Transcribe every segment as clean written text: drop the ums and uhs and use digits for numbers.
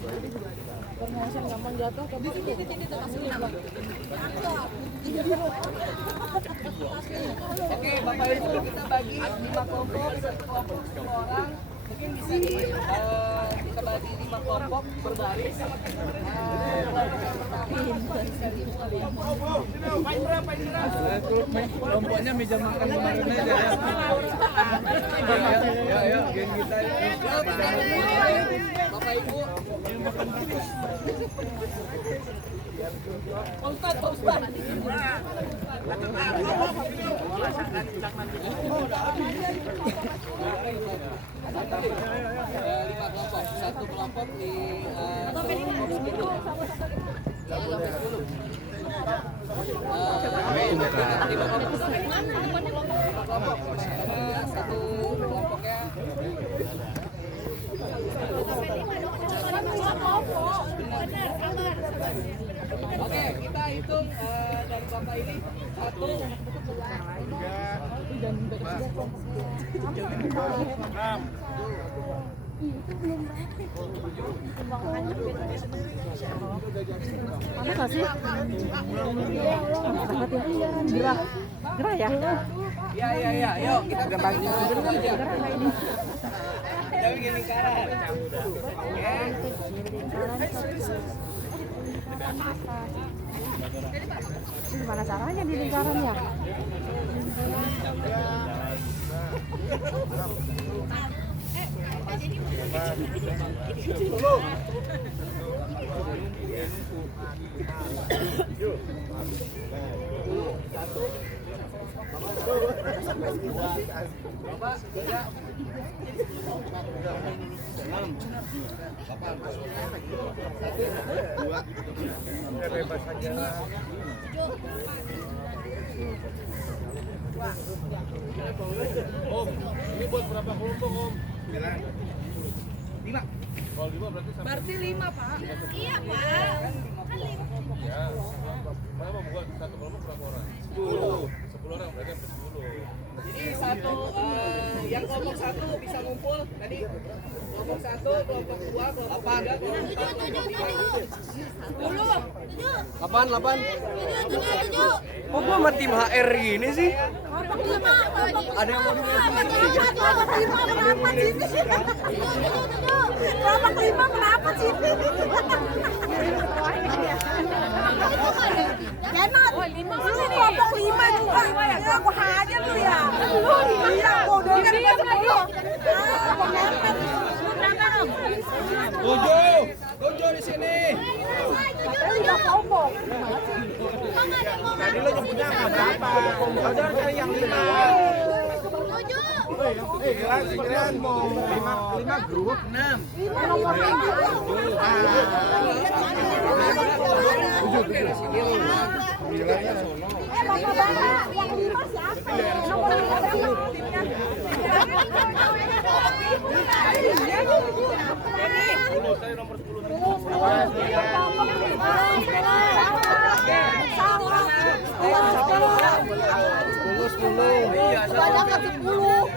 Permohonan gampang jatuh ke bawah. Oke, Bapak Ibu, kita bagi 5 kelompok, satu kelompok 10 orang. Mungkin bisa kita bagi 5 kelompok berbaris. Kelompoknya meja makan kemarin aja ya. Ya, geng kita ya. Bapak Ibu. Ustaz. Lima kelompok, satu kelompok di satu kelompoknya. Oke, kita hitung dari Bapak ini 1, Mana nggak sih? Gerah ya? Ya, yuk kita bagi dulu aja. Jangan gini lingkaran. Gimana caranya di lingkaran ya? Om, ini buat berapa kelompok Om? 5. Kalau 5 berarti sampai. Berarti 5, Pak. Iya, Pak. Kan 5. Ya, mana mau buat satu kelompok berapa orang? 10 orang berarti sampai 10. Jadi satu yang kelompok 1 bisa ngumpul tadi kelompok 1, kelompok 2, kelompok 3, kelompok 4, 8. 7. Kok gua sama tim HR gini sih? Ada yang mau Kenapa sih? Kenapa? Lu kelompok 5 juga. Ya aku hajar lu ya. Lu 5 ya. Bodoh kan dia 10. Tujuh di sini. Tadi lo nyebutnya berapa? Ada cari yang 5. Kalian mau 5 grup? 6. Saya nomor 10. Kebanyakan 10.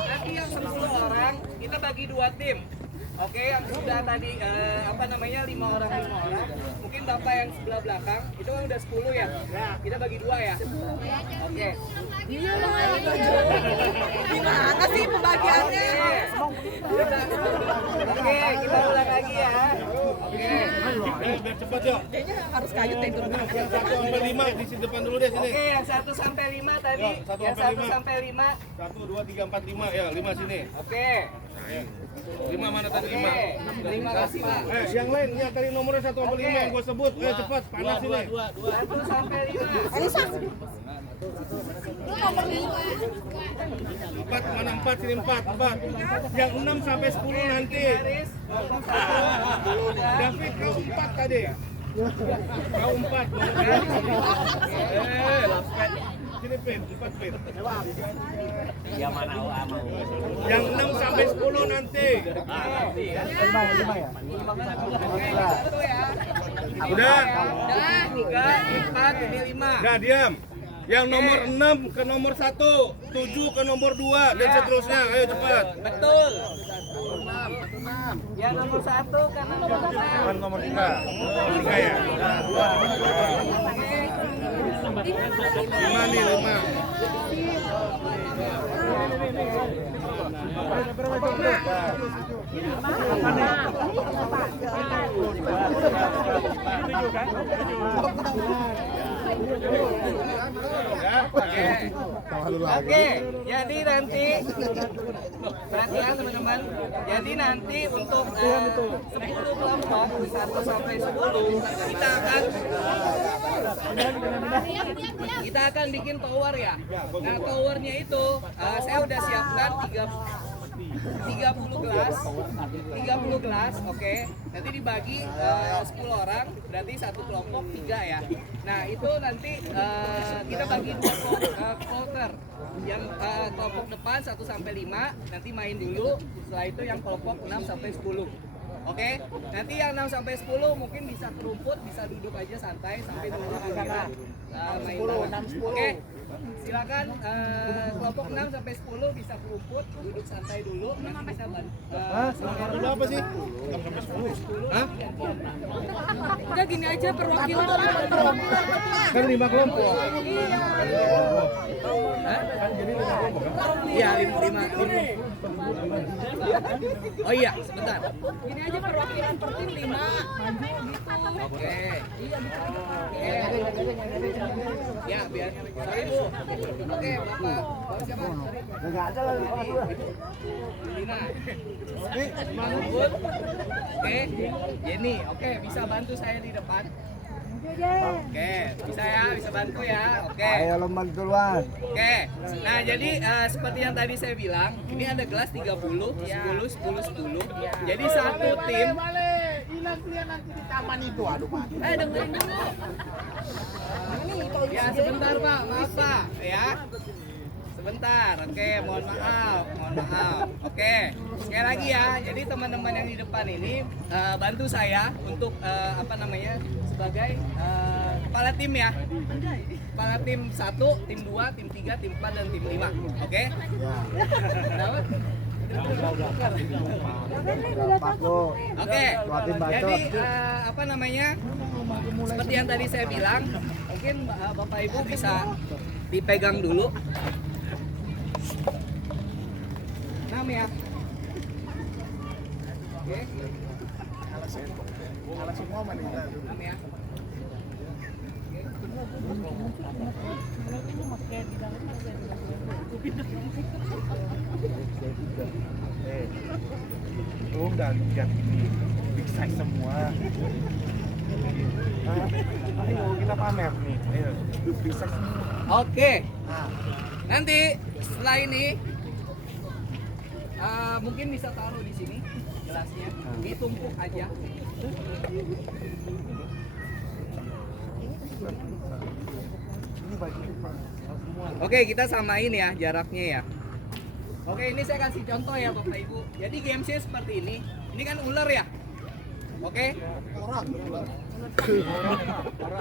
Nanti yang 10 orang kita bagi 2 tim. Oke, yang sudah tadi 5 orang. Mungkin Bapak yang sebelah belakang itu kan udah 10 ya. Kita bagi 2 ya. Oke. Gimana sih pembagiannya? Oke, kita ulang lagi ya. Oke. Biar cepat yuk. Kayaknya harus kayu itu. Yang 1 sampai 5 di sini depan dulu deh sini. Oke, yang 1 sampai 5 tadi. Yuk, 1 Yang sampai 1 5. sampai 5. 1, 2, 3, 4, 5 ya, 5 sini. Oke. 5 mana tadi 5? Terima kasih, Pak. Yang lain ya tadi nomornya 1 sampai 5 yang gua sebut. Ayo cepat, panas ini. 1 sampai 5. 4 mana 4 sini 4. Yang 6 sampai 10 nanti. Garis. David kau 4 tadi. Kau 4. Sini Pin, 4 Pin. Yang 6 sampai 10 nanti. Udah. 3, 4, ini 5. Nah, diam. Yang nomor 6 ke nomor 1, 7 ke nomor 2 dan seterusnya. Ayo cepat. Betul. Yang nomor 1 kan nomor 6. Kan nomor 3. 3 ya. 5 nih, 5. Oke, jadi nanti perhatian teman-teman. Jadi nanti untuk 10 kelompok 1 sampai 10 kita akan bikin tower ya. Nah, towernya itu saya udah siapkan 30 gelas, oke. Nanti dibagi 10 orang, berarti satu kelompok 3 ya. Nah, itu nanti kita bagi 2 kloter. Yang kelompok depan 1 sampai 5 nanti main dulu, setelah itu yang kelompok 6 sampai 10. Oke, nanti yang 6 sampai 10 mungkin bisa ke rumput, bisa duduk aja santai sampai dulu kita main bola. Oke, silakan kelompok 6 sampai 10 bisa ke rumput, duduk santai dulu, nanti bisa Dulu apa sih? 6 sampai 10. Hah? Udah gini aja perwakilan. Kan 5 kelompok. Iya, 5. Oh iya, sebentar. Gini aja perwakilan per tim 5. Oke. Ya, biar. Sorry, Bu. Oke, Bapak. Bapak siapa? Enggak ada lagi. Lina. Oke, Jenny. Oke, bisa bantu saya di depan. Oke, bisa ya, bisa bantu ya. Oke. Ayo lomba duluan. Oke, nah jadi seperti yang tadi saya bilang, ini ada gelas 30, 10, 10, 10. Jadi satu tim. Dengerin dulu. Ya sebentar Pak, maaf Pak, ya. Sebentar, oke, mohon maaf. Oke, sekali lagi ya. Jadi teman-teman yang di depan ini bantu saya untuk sebagai kepala tim ya. Kepala tim 1, tim 2, tim 3, tim 4 dan tim 5. Oke? Kenapa? Oke. Jadi seperti yang tadi saya bilang, mungkin Bapak Ibu bisa dipegang dulu. 6 ya. Oke. 6 ya. Belum dan lihat ini big size semua. Ayo kita pamer nih. Ayo big size semua. Oke. Nanti setelah ini mungkin bisa taruh di sini gelasnya, ditumpuk aja. Oke, kita samain ya jaraknya ya. Oke, ini saya kasih contoh ya Bapak Ibu. Jadi gamesnya seperti ini. Ini kan ular ya. Oke.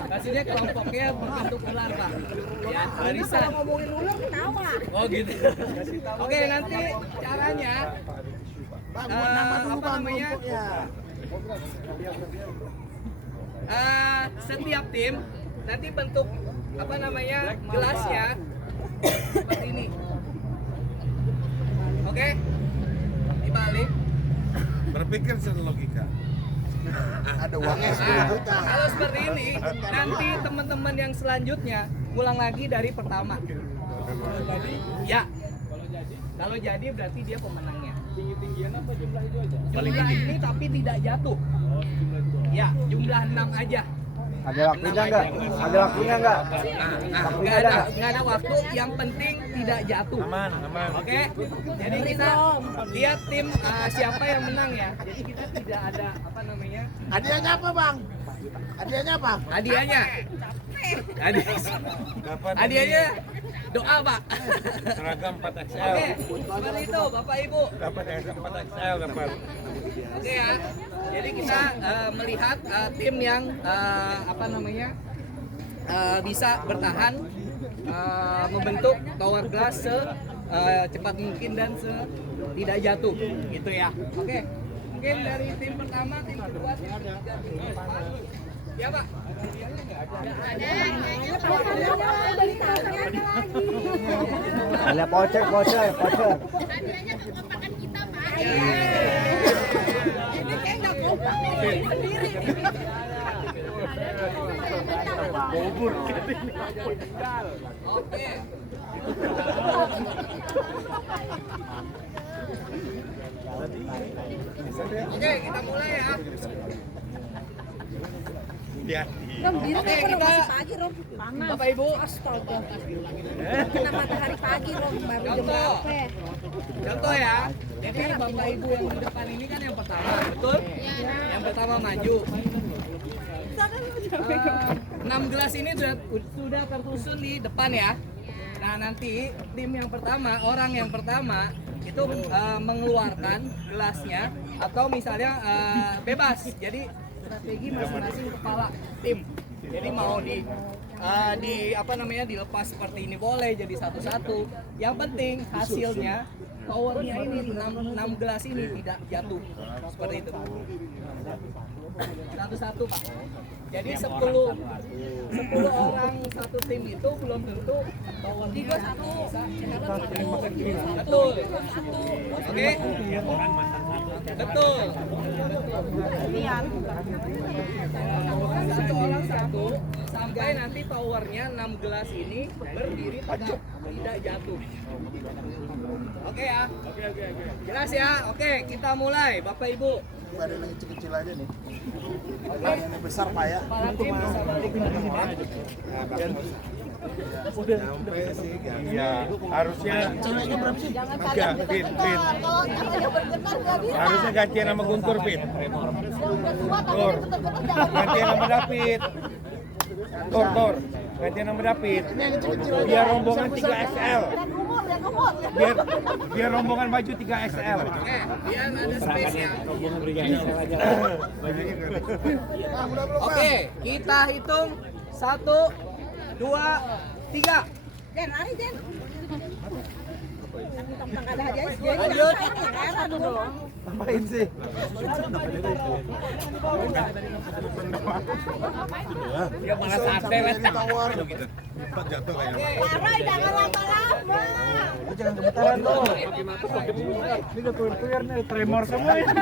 Kasihnya kelompoknya berbentuk ular Pak. Ya, barisan. Ngomongin ular ketawa. Oh gitu. Oke, nanti caranya setiap tim nanti bentuk gelasnya seperti ini. Oke? Dibalik. Berpikir secara logika. Ada uangnya 10 juta. Kalau seperti ini, nanti teman-teman yang selanjutnya ulang lagi dari pertama. Ya. Kalau jadi berarti dia pemenangnya. Tinggi-tinggian apa jumlah itu aja? Jumlah ini tapi tidak jatuh. Ya, jumlah 6 aja. Ada waktunya enggak? Ada waktunya enggak? Nggak ada waktu. Yang penting tidak jatuh. Aman. Oke. Jadi kita lihat tim siapa yang menang ya. Jadi kita tidak ada Hadiahnya apa, Bang? Hadiahnya apa? hadiahnya Doa Pak. Seragam 4XL. Oke, seperti itu Bapak Ibu. Dapat 4XL dapat. Oke ya. Jadi kita melihat tim yang bisa bertahan membentuk tower glass secepat mungkin dan tidak jatuh gitu ya. Oke. Mungkin dari tim pertama, tim kedua, tim ketiga, tim keempat. Ya Pak. Ada voucher. Hadiahnya kekompakan kita, Pak. Ini kayak nggak kompak nih, sendiri. Oke. Oke, kita mulai ya. Oke, kita Bapak Ibu. Astaga. Kena matahari pagi, Rom. Baru jam Contoh. berapa? Contoh ya. Jadi Bapak Ibu yang di depan ini kan yang pertama, betul? Yang pertama maju. 6 gelas ini sudah tersusun di depan ya. Nah nanti tim yang pertama, orang yang pertama itu mengeluarkan gelasnya atau misalnya bebas. Jadi strategi masing-masing kepala tim. Jadi mau dilepas seperti ini boleh jadi satu-satu. Yang penting hasilnya towernya ini 6 gelas ini tidak jatuh seperti itu. Satu-satu Pak. Jadi 10 orang satu tim itu belum tentu towernya bisa. Betul. Oke. Betul. Satu orang satu sampai nanti towernya 6 gelas ini berdiri tegak tidak jatuh. Oke ya. Oke. Jelas ya. Oke, kita mulai Bapak Ibu. Ada yang kecil-kecil aja nih. Yang besar Pak ya. Para tim bisa balik ke sini. Iya, harusnya enggak, Fit. Harusnya gantian sama Guntur, Fit. Tur. Gantian sama David. Tur. Gantian sama David. Biar rombongan 3XL. Biar rombongan baju 3XL. Biar ada space ya. Oke, kita hitung 1, 2, 3. Den, lari, Den. Tentang ada hadiah. Lanjut. Ngapain sih? Dia malah sate wes. Jatuh kayak. Parah, jangan lama-lama. Lu jangan gemetaran dong. Ini udah tuir-tuir nih, tremor semua ini.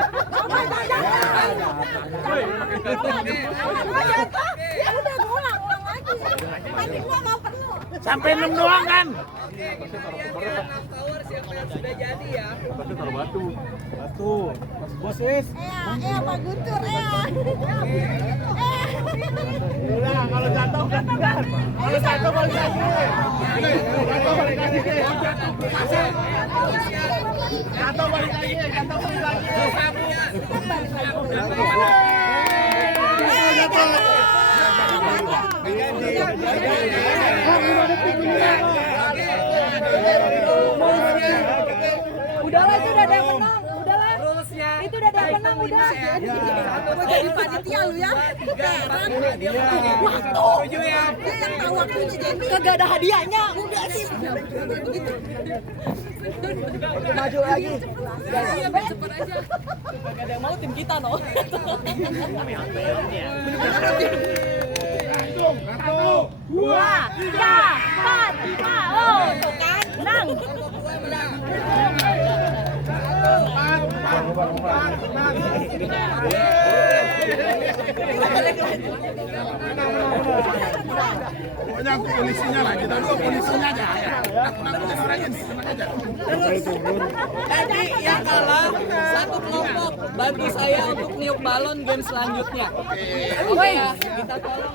Ya udah, ulang lagi. Tadi gua nggak perlu. Sampai 6 doang kan? Oke, kita lihat 6 tower siapa yang sudah jadi ya. Batu. Bos wis. Pak Guntur, Udah, kalau jatuh kan enggak. Kalau jatuh balik lagi. Jatuh balik lagi. Jatuh balik lagi. Udahlah, itu udah ada yang menang. Udahlah. Rulesnya. Itu udah ada yang menang, udah. Satu Mau jadi panitia lu ya. Heran. Dia menang. Waktu. Tujuh ya. Dia yang tahu waktunya jadi. Kagak ada hadiahnya. Udah sih. Maju lagi. Iya, cepet aja. Kagak ada yang mau tim kita, no. Satu, 2, 3, 4, 5. Oh, tuh kan. Menang. Pokoknya aku polisinya lah, kita dua polisinya aja ya. Aku nanti orangnya nih, tenang aja. Tadi yang kalah satu kelompok bantu saya untuk niup balon game selanjutnya. Oke ya, kita tolong.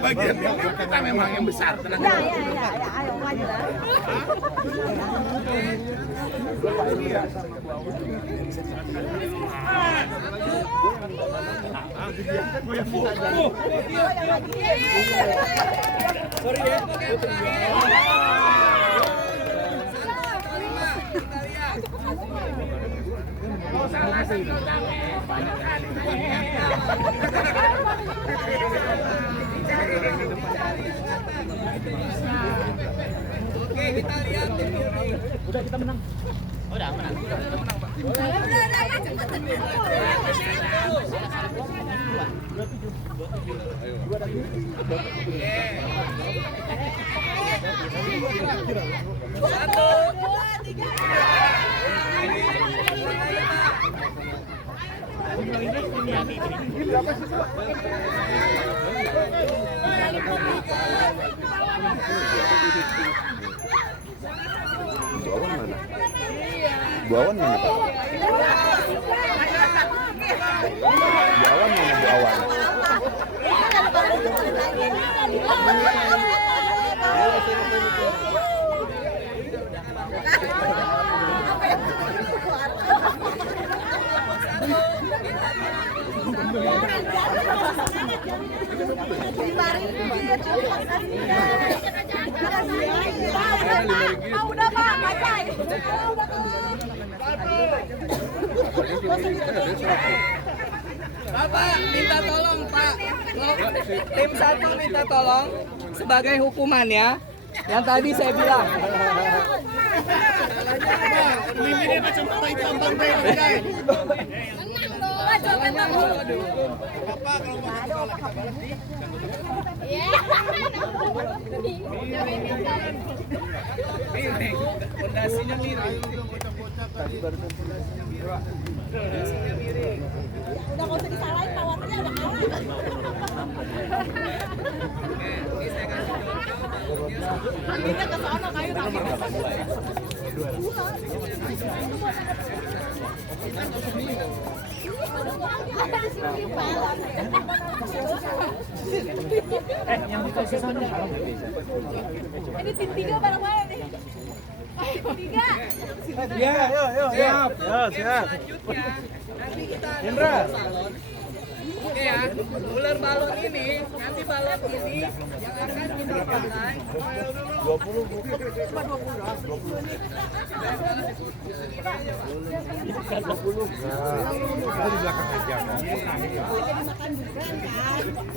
Bagian kita memang yang besar, tenang aja. Ayo maju lah. Sorry ya. Oke, terakhir. 1 atau 5, kita lihat. Oke, kita lihat tim ini. Udah kita menang. Satu. Bu Awan mana Pak? Bu Awan mana Bu Awan? Udah Pak, bye-bye. Bapak minta tolong Pak, tim 1 minta tolong sebagai hukumannya yang tadi saya bilang. Miring, pondasinya miring. Udah nggak usah disalahin, tawarnya udah kalah. Oke, saya kasih contoh. Kita ke sono kayu tapi. Yang dikasih sana. Ini tim 3 bareng mana nih? Tim 3. Ya, siap. Ya, siap. Selanjutnya, nanti kita ada ular balon. Oke ya, ular balon ini, nanti balon ini yang akan kita pakai. 20 Bu. Kita di belakang aja.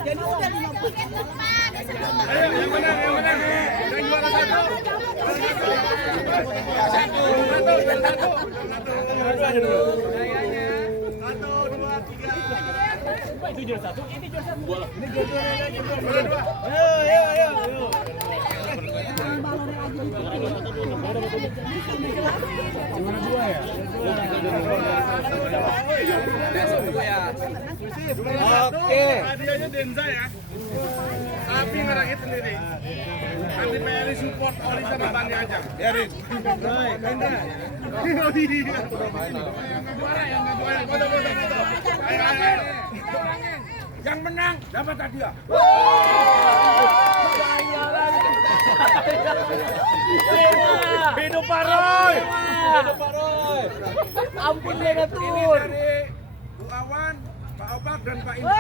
Jadi udah 50. Yang menang. Yang juara 1. Itu juara 1, ini juara 1. Ayo. Oke. Hadiahnya Denza ya. Tapi ngerangit sendiri. Nanti PRI support Oli sama Bani aja. Biarin. Oh iya. Yang ngejuara. Foto. Ayo. Yang menang dapat hadiah. Hidup Paroy. Ampun Legatur. Ini dari Bu Awan, Pak Obak dan Pak Indra.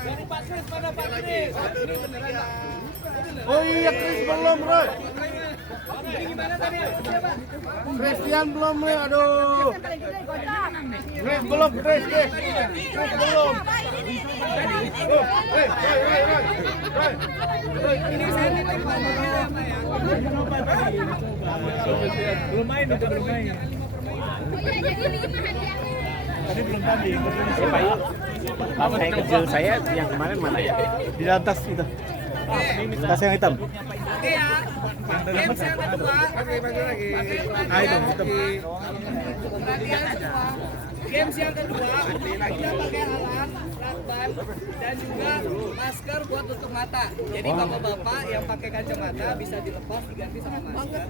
Dari Pak Kris, mana Pak Kris? Oh iya, Chris belum, Roy. Gimana tadi? Siapa? Christian belum, Roy. Aduh. Chris belum, Chris belum. Ini saya titip panennya apa ya? Belum main, belum main. Tadi belum tanding. Saya kecil saya yang kemarin mana ya? Di atas itu. Tas yang hitam. Oke ya. Games yang kedua. Perhatian semua. Games yang kedua, kita pakai alat, lakban, dan juga masker buat tutup mata. Jadi bapak-bapak yang pakai kacamata bisa dilepas diganti sama masker.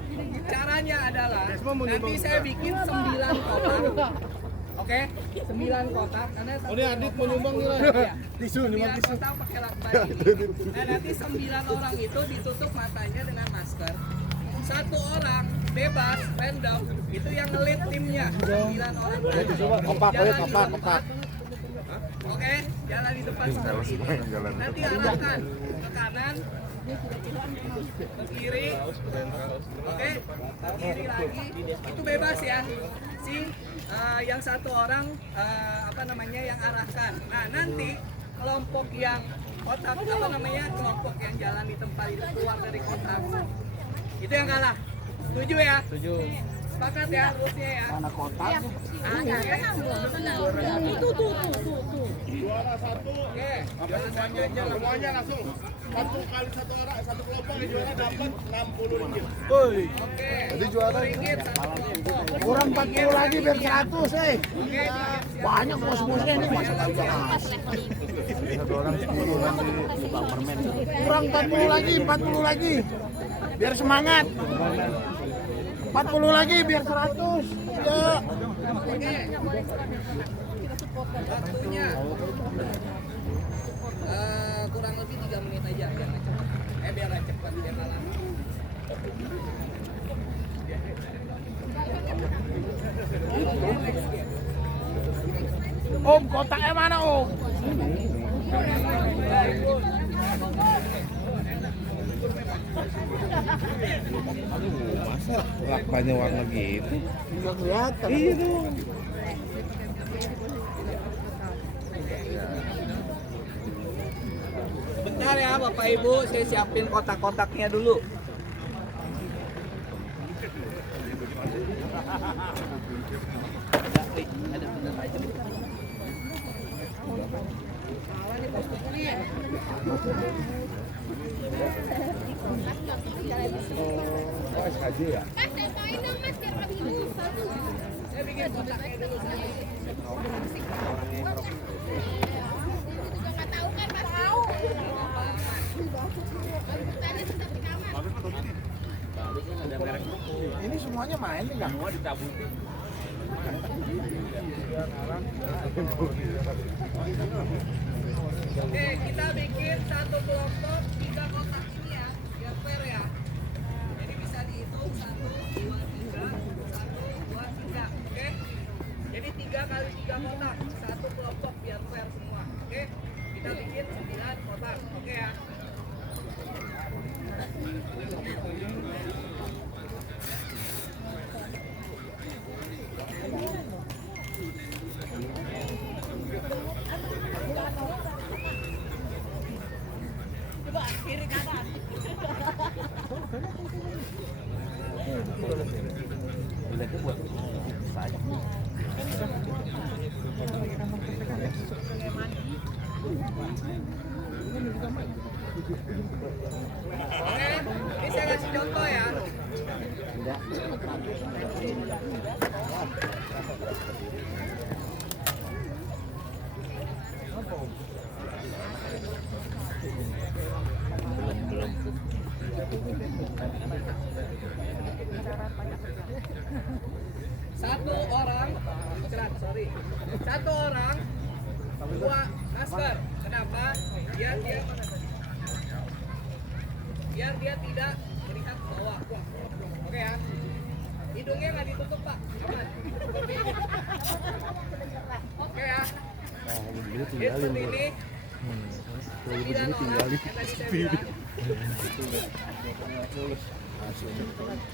Caranya adalah nanti saya bikin 9 kotak. Oke, 9 kotak. Karena Ini Adit mau nyumbang nih lah. Iya. Tisu, 9 kotak pakai lakban ini. Nah nanti 9 orang itu ditutup matanya dengan masker. 1 orang bebas, random, itu yang ngelit timnya 9 orang tadi. Kompak, Jalan di kompak, depan. kompak. Oke, jalan di depan seperti ini. Nanti arahkan ke kanan, ke kiri, oke, ke kiri lagi. Itu bebas ya. Si yang satu orang yang arahkan. Nah nanti kelompok yang kotak kelompok yang jalan di tempat itu keluar dari kotak, itu yang kalah. Setuju ya? Setuju. Sepakat ya rusnya ya? Mana kotak? Juara satu. Oke. Semuanya langsung. Satu kali satu orang, satu kelompok yang juara dapat 60 ringgit. Oke. Jadi juara ringgit satu kelompok. kurang 40 lagi biar 100, Oke. Banyak bos-bosnya ini masa kali bahas. Kurang 40 lagi. Biar semangat. 40 lagi biar 100. Ya. Waktunya kurang lebih 3 menit aja biar nggak cepat. Biar nggak cepat, biar nggak lama. Om, kotaknya mana Om? Masa lakbannya warna gitu? Nggak kelihatan. Iya dong. Bentar ya Bapak Ibu, saya siapin kotak-kotaknya dulu. Mas, tempain dong Mas, biar lebih bagus. Saya bikin kotaknya dulu. Itu juga nggak tahu kan, Mas? Tahu. Tadi tetap di kamar. Ini semuanya main nih nggak? Oke, kita bikin satu kelompok 3 kotak ini ya, biar fair ya. Jadi bisa dihitung 1, 2, 3, 1, 2, 3. Oke. Jadi 3 kali 3 kotak, satu kelompok biar fair semua. Oke. Kita bikin 9 kotak. Oke ya. Oke, ini saya kasih contoh ya. Satu orang bawa masker. Kenapa? Biar dia tidak melihat ke bawah. Oke ya. Hidungnya nggak ditutup Pak. Aman. Oke ya. Seperti ini. 9 orang yang tadi saya bilang.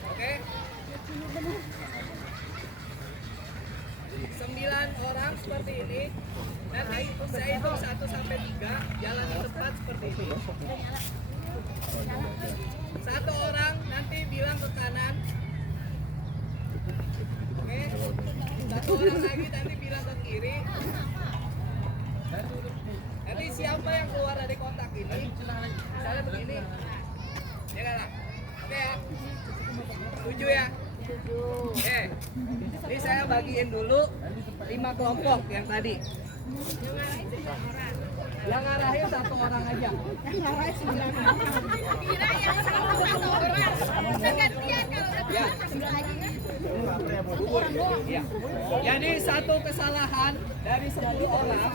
Oke. 9 orang seperti ini. Nanti saya hitung 1 sampai 3, jalan di tempat seperti ini. 1 orang nanti bilang ke kanan. Oke. 1 orang lagi nanti bilang ke kiri. Nanti siapa yang keluar dari kotak ini, misalnya begini, ya kan lah. Oke ya. Setuju ya? Oke. Ini saya bagiin dulu 5 kelompok yang tadi. Yang ngarahin 1 orang aja. Kira yang sama 1 orang. Gantian kalau Ya. lagi. Ya. Jadi 1 kesalahan dari 10 orang,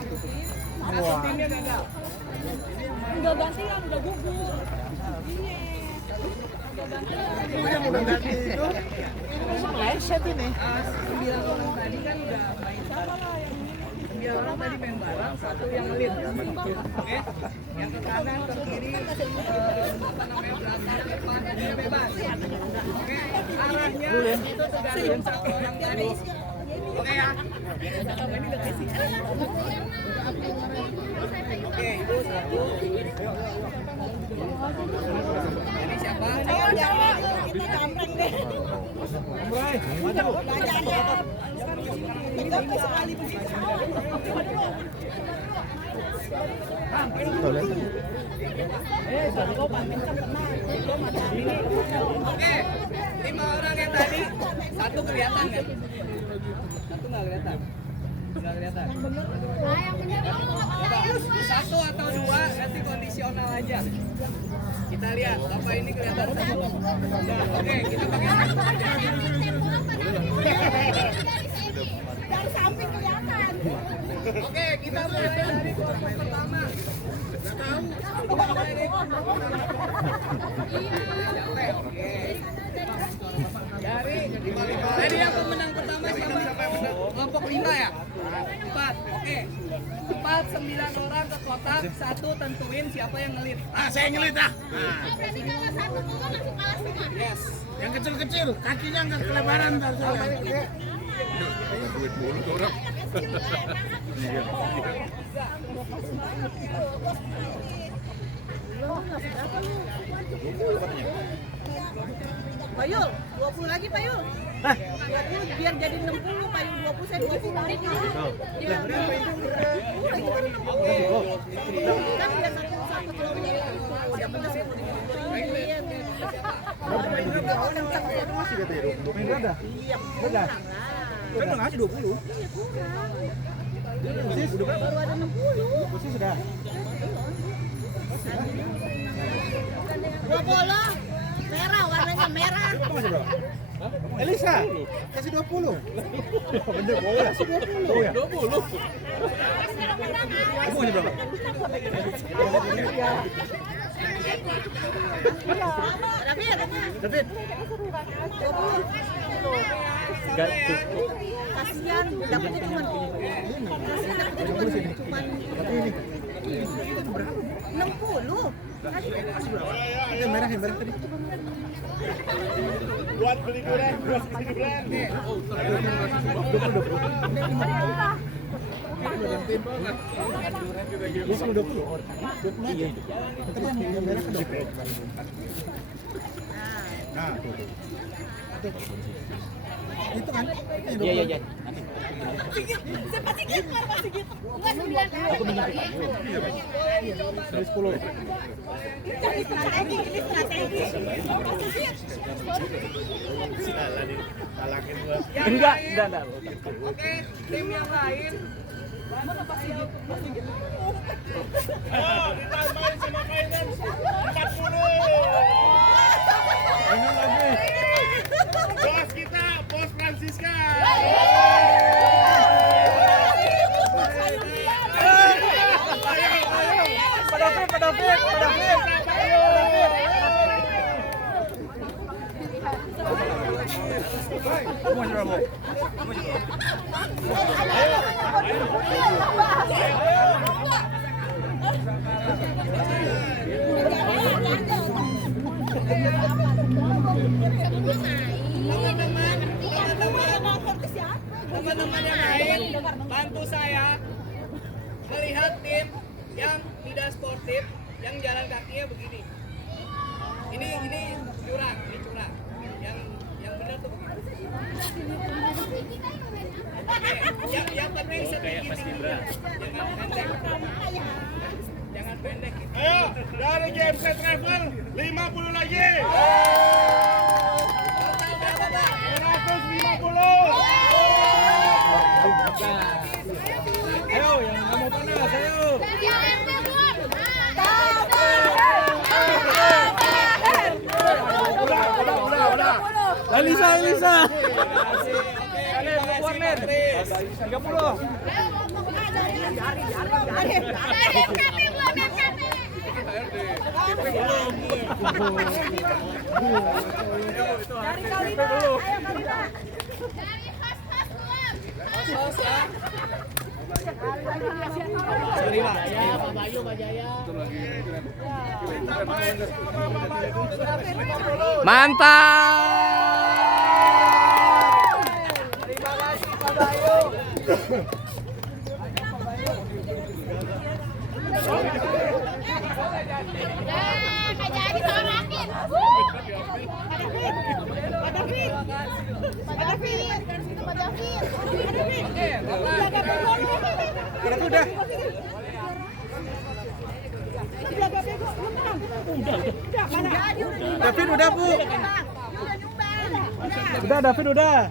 1 timnya gagal. Udah gantian, udah gugur. Meleset ini. 9 orang tadi kan udah main bareng. 9 orang tadi main bareng, 1 yang ngelit. Oke? Yang ke kanan, ke kiri, apa namanya, belakang, depan, ini bebas. Oke? Arahnya itu tergantung 1 orang tadi. Oke ya? Oke, itu 1. Ini siapa? Kita gambreng deh. Tegak sekali begitu. Oke, 5 orang yang tadi, 1 kelihatan kan? 1 nggak kelihatan? Nggak kelihatan? Coba, 1 atau 2 nanti kondisional aja. Kita lihat, apa ini kelihatan? Oke, kita pakai satu aja. Dari samping kelihatan. Oke, kita mulai dari kelompok pertama. Oke. Dari yang pemenang pertama siapa? Kelompok 5 ya? 4. Oke. 4, 9 orang ke kotak, 1 tentuin siapa yang ngelit. Saya ngelit ah. Berarti kalau 1 dulu langsung kalah semua. Yes. Yang kecil-kecil, kakinya nggak kelebaran ntar soalnya. Duit mulu tuh orang. Pak Yul, 20 lagi Pak Yul. 20 biar jadi 60, Pak Yul 20 saya 20 lagi. Iya. Kan biar satu kelompok. Siapa yang mau digituin? Masih katanya 20 main berada. Iya. Berada. Kan udah ngasih 20. Baru ada 60. Posisi sudah. 20. Merah, warnanya merah. Apa masih berapa? Elisa, kasih 20. Bener, bola kasih 20. Oh ya. 20. Kamu masih berapa? David. 20. Kasihan, dapetnya cuma cuman 60. Ada merah yang merah tadi. Buat beli durian, buat beli durian. Dia sama 20. 20 iya. Tapi yang merah kan 20. Nah, tuh. Itu kan? Iya. Siapa Sigit? Enggak 9 Aku minta. Iya. 10. Ini strategi. Enggak. Oke, tim yang lain. Ayo, kita main sama Finance 40. Ini lagi. Bos kita, Bos Francisca. Teman-teman yang lain, bantu saya melihat tim yang tidak sportif, yang jalan kakinya begini. Ini curang, yang benar tuh begini. Yang tapi setinggi-tingginya, jangan pendek. Ayo, dari GMC Travel 50 lagi. Total berapa, Pak? 150. Ayo, yang nggak mau panas, ayo. Elisa. Warner 30. Ada SKP belum SKP? Dari Kalina. Ayo Kalina. Dari khas-khas keluar. Sos ya. Sorry, Pak. Mantap. Terima kasih Pak Bayu. Nggak jadi sorakin. Pak David. Berarti udah. David udah, Bu. Udah, David udah.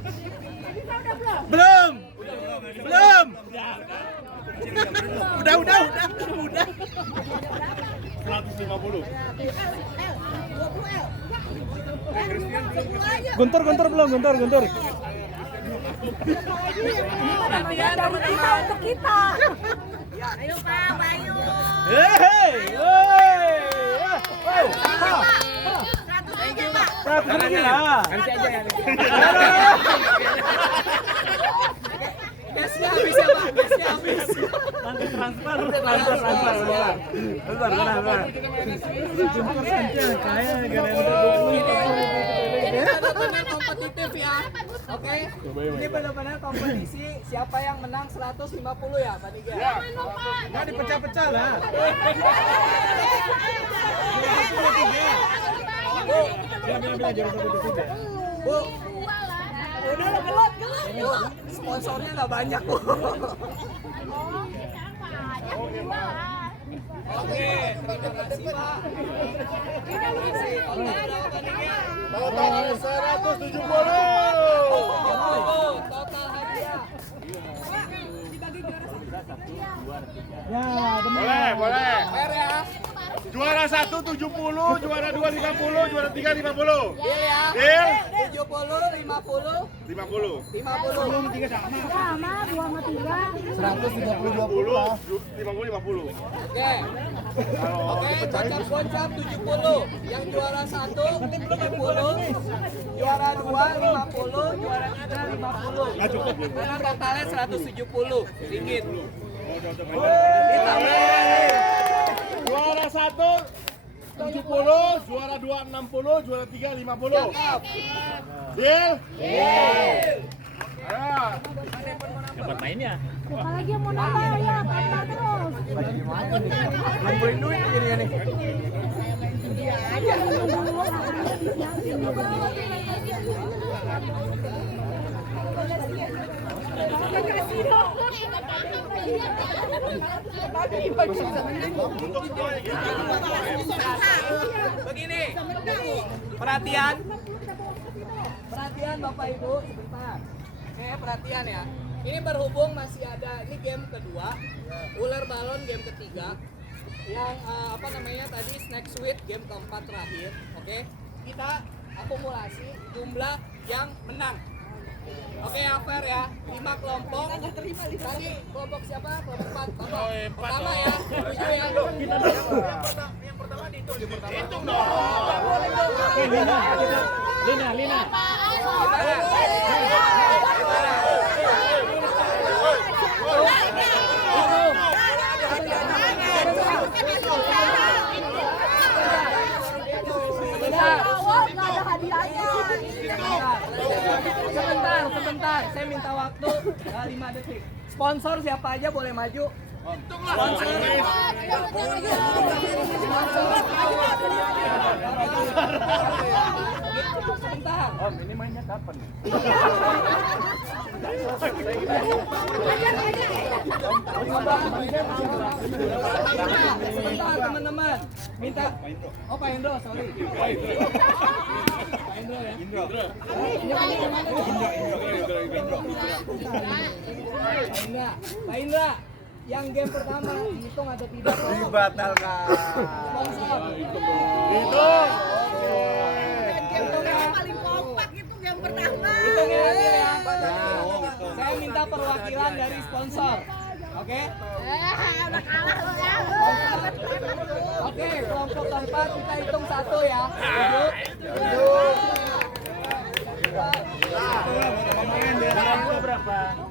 Belum. Belum. Udah. 150. Guntur belum, Guntur. Namanya dari kita untuk kita. Ayo Pak Bayu. Hei. Thank you, Pak. Nanti aja ya. Gasnya habis ya, Pak. Gasnya habis. Nanti transfer. Bentar. Ini benar-benar kompetitif ya. Oke. Ini benar-benar kompetisi siapa yang menang 150 ya, Pak Niga? Nggak dipecah-pecah lah. Bu, udah lo gelot. Sponsornya nggak banyak, Bu. Oke, terima kasih, Pak. Terima kasih. Total berapa, Pak Niga? Total 170. Total hadiah. Ya, Boleh. Fair ya. Juara 1 70, juara 2 50, juara 3 50. Deal ya. Deal? 70, 50. 50. 50. Sama 2 sama 3. 50, 50. Oke. Oke, gocap 70. Yang juara 1 70, juara 2 50, juara 3 50. Karena totalnya 170 ringgit. Ditambahin. Juara 1 70, juara 2 60, juara 3 50. Deal? Ayo. Dapat mainnya. Siapa lagi yang mau nambah ya? Patah terus. ngumpulin duit jadinya nih. Begini. Perhatian Bapak Ibu sebentar. Oke, perhatian ya. Ini berhubung masih ada, ini game kedua, ular balon game ketiga, yang apa namanya tadi snack sweet game keempat terakhir. Oke, kita akumulasi jumlah yang menang. Oke, ya fair ya. 5 kelompok. Tadi kelompok siapa? Kelompok 4. Kelompok pertama ya. 7 ya. Yang pertama dihitung. Hitung dong. Lina. Sebentar, saya minta waktu 5 detik. Sponsor siapa aja boleh maju? Sponsor. Sebentar. Om, ini mainnya kapan? Sebentar teman-teman. Minta. Oh Pak Indro, sorry. Pak Indro ya. Pak Indra, yang game pertama dihitung atau tidak? Dibatalkan. Sponsor. Hitung. Paling kompak itu yang pertama. Hitung ya. Saya minta perwakilan dari sponsor. Oke? Udah kalah lu ya. Oke, kelompok keempat kita hitung 1 ya. 7.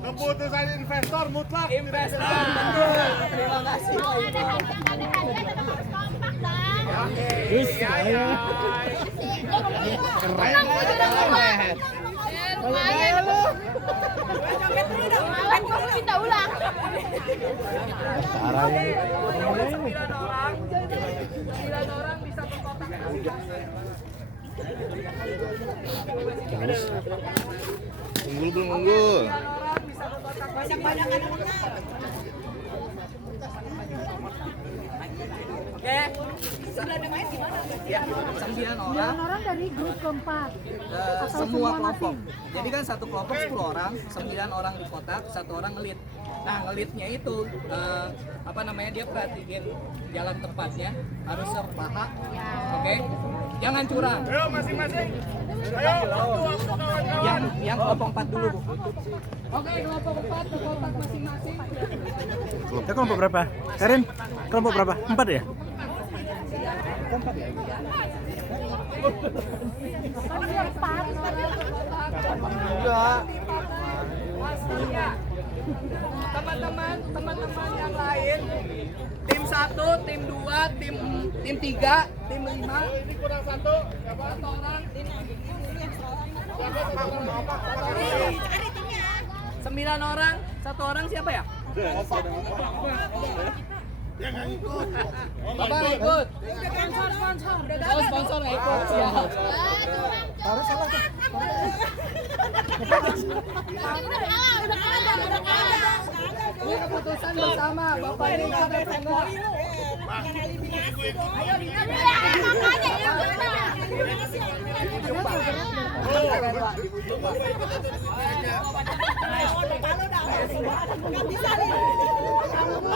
Keputusan investor mutlak. Investor, betul. Terima kasih. Mau ada hadiah tetap harus kompak dong. Minta ulang. 9 orang bisa ke kotak. Unggul belum unggul. Banyak-banyak anak-anak. Oke. Ya, 9 orang. Orang dari grup keempat. Semua kelompok. Jadi kan satu kelompok 10 orang, 9 orang di kotak, 1 orang ngelit. Nah, ngelitnya itu dia perhatiin jalan tepatnya, harus sepaha. Oke. Jangan curang. Ayo masing-masing. Ayo waktu. Yang kelompok 4 dulu, Bu. Oke, kelompok 4 ke kotak masing-masing. Ya kelompok berapa? Karin, kelompok berapa? 4 ya? Teman-teman yang lain, tim 1, tim 2, tim 3, tim 5. Ini kurang 1. Siapa? 1 orang. 9 orang, 1 orang siapa ya? Yang nggak ikut. Bapak nggak ikut. Oh, sponsor nggak ikut. Siap. Harus salah tuh. Udah kalah. Ini keputusan bersama. Bapak ini ikut atau enggak?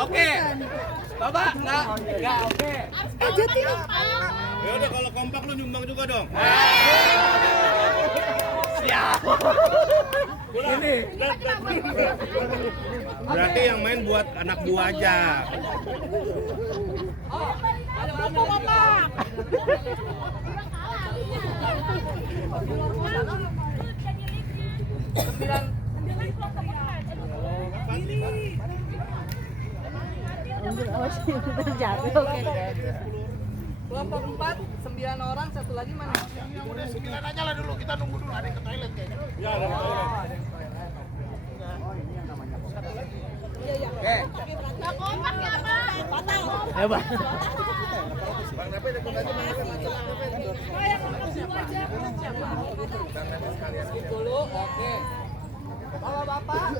Oke. Bapak nggak oke. Ya udah kalau kompak lu nyumbang juga dong. Siap. Ini. Berarti yang main buat anak buah aja. Kelompok 4, 9 orang, 1 lagi mana? Udah 9 aja lah dulu, kita nunggu dulu ada yang ke toilet kayaknya. Ya, ada ke toilet. Oke. Nggak kompak ya, Pak. Ya, Bang. Dulu, oke. Bapak,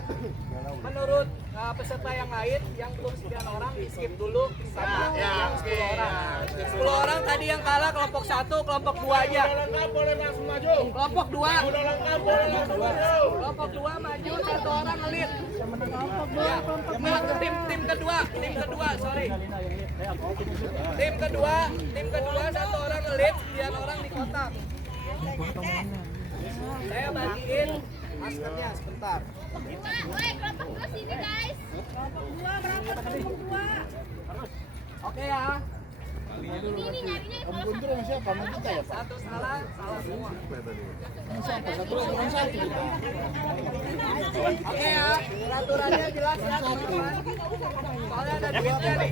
menurut peserta yang lain yang belum 9 orang di skip dulu sama yang 10 orang. 10 orang tadi yang kalah kelompok 1, kelompok 2 aja. Lengkap boleh langsung maju. Kelompok 2. Udah lengkap boleh langsung maju. Kelompok 2 maju, 1 orang ngelit. Ya. Tim kedua, sorry. Tim kedua 1 orang ngelit, 9 orang di kotak. Saya bagiin maskernya sebentar. Woi, kelompok 2 sini, guys. Oke ya. Ini nyarinya Satu salah semua. Oke ya, peraturannya jelas ya teman-teman. Soalnya ada duitnya nih.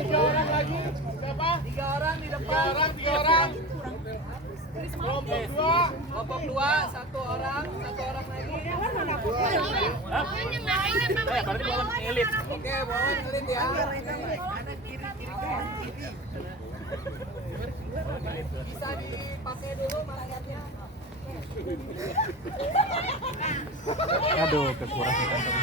3 orang lagi. Siapa? 3 orang di depan. 3 orang. Kelompok 2. Kelompok 2, 1 orang lagi. yang lainnya Bang. Oke, bawa ngelit ya. Bisa dipakai dulu maraketnya. Aduh, kekurangan kantong.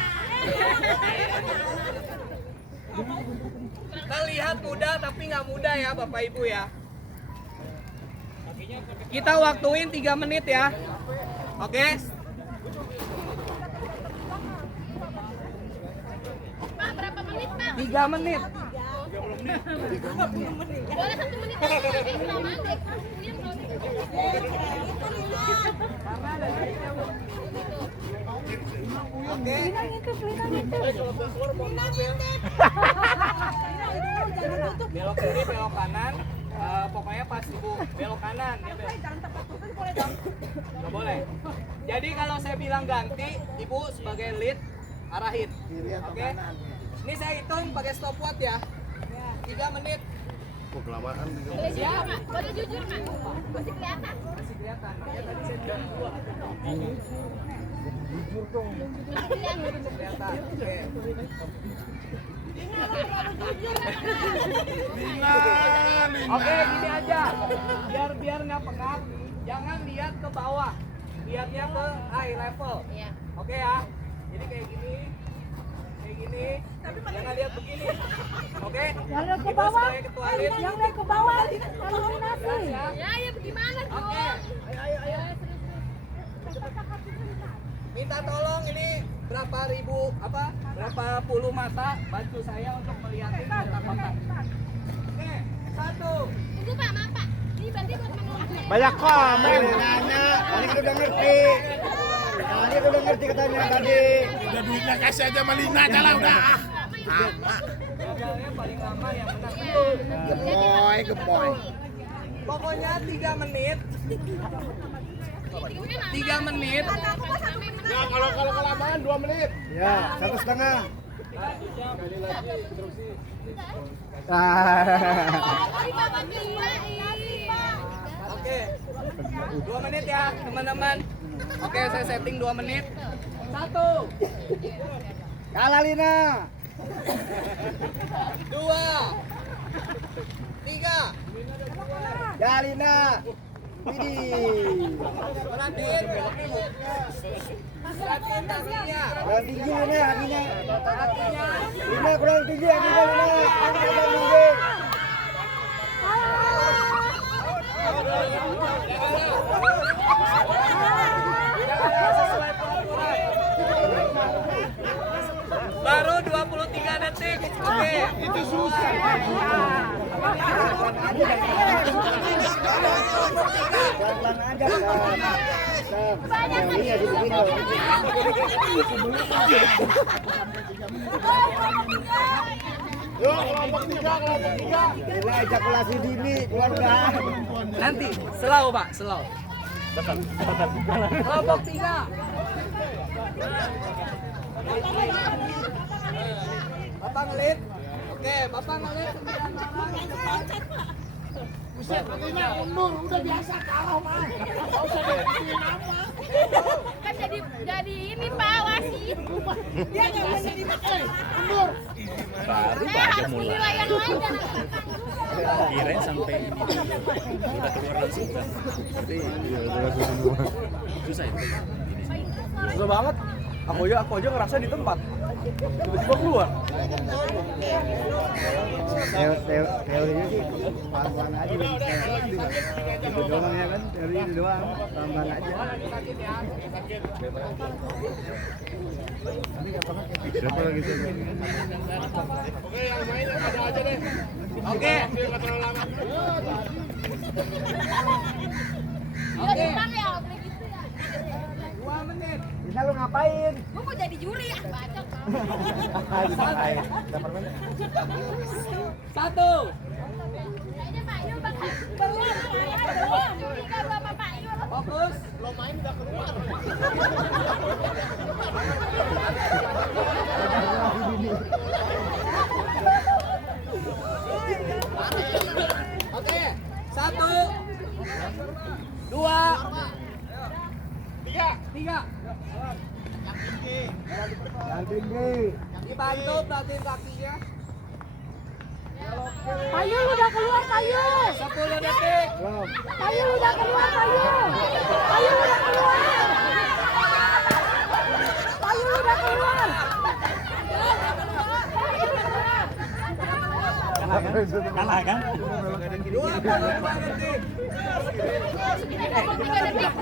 Terlihat mudah tapi nggak mudah ya Bapak Ibu ya. Kita waktuin 3 menit ya. Oke. Pak, berapa menit, Pak? 3 menit. Boleh 1 menit aja, setengah menit. Oke. Belok kiri, belok kanan. Pokoknya saya pas ibu belok kanan. Ya, nggak boleh. Jadi kalau saya bilang ganti, ibu sebagai lead arahin. Oke? Ini saya hitung pakai stopwatch ya. 3 menit. Oh, kelamaan. Boleh jujur, Mak. Boleh jujur, Mak. Masih kelihatan. Masih kelihatan. Ya tadi saya bilang 2. Jujur dong. Kelihatan. Oke. Oke, gini aja. Biar nggak penat. Jangan lihat ke bawah. Lihatnya ke high level. Iya. Oke ya. Jadi kayak gini. Kayak gini. Jangan lihat begini. Oke? Yang lihat ke Ibu bawah, sebagai ketua lead. yang lihat ke bawah, eliminasi. Ya. Ya, bagaimana tuh? Oke. Minta tolong ini berapa puluh mata bantu saya untuk melihatin kotak-kotak. Oke, 1. Tunggu, Pak, maaf, Pak. Ini berarti buat mengulang. Banyak komen. Nanya, tadi kita udah ngerti. Tadi kita udah ngerti katanya tadi. Udah duitnya kasih aja sama Lina aja lah udah. Gagalnya paling lama yang menang. Gemoy. Pokoknya 3 menit. 3 menit. Ya kalau kelamaan 2 menit. Ya, 1,5. Tadi Bapak gila, Oke. 2 menit ya, teman-teman. Oke, saya setting 2 menit. 1. Kalah Lina. 2. 3. Ya Lina. Widih. Perhatiin. Perhatiin kakinya. Kurang tinggi Lina kakinya. Kakinya. Lina kurang tinggi kakinya Lina. Kakinya kurang tinggi. Sesuai peraturan. Baru 23 detik. Oke. Itu susah. Pelan-pelan aja kan. Ini aja begini. Yuk, kelompok 3. Lina ejakulasi dini keluarga. Nanti slow Pak, slow. Kelompok 3. Bapak ngelit. Oke, Bapak ngelit 9 orang. Buset, katanya mundur, udah biasa kalah mah. Enggak usah digituin apa. Kan jadi ini, Pak, wasit. Dia enggak bisa dimakai. Mundur. Saya harus menilai yang lain dan Kirain sampai ini udah keluar langsung kan. Berarti susah itu. Susah banget. Aku aja ngerasa di tempat. Tiba-tiba keluar. Teorinya sih pelan-pelan aja. Itu doang ya kan, teori itu doang. Pelan-pelan aja. Siapa lagi sih? Oke, yang main ada aja deh. Oke. Biar enggak terlalu lama. dia tenang ya, boleh gitu ya. 2 menit. Lina lu ngapain? Gua mau jadi juri ya, bacok. Ngapain? Dapat mana? 1. Kayaknya Pak Yul bakal belum. Juri kan Bapak Pak Yul. Fokus. Lo main udah keluar. Oke. 1. 2. 3. Yang tinggi. Dibantu perhatiin kakinya. Payul udah keluar, Payul. 10 detik. Belum. Payul udah keluar, Payul. Payul udah keluar. Payul udah keluar. Kalah kan? 25 detik. 23 detik.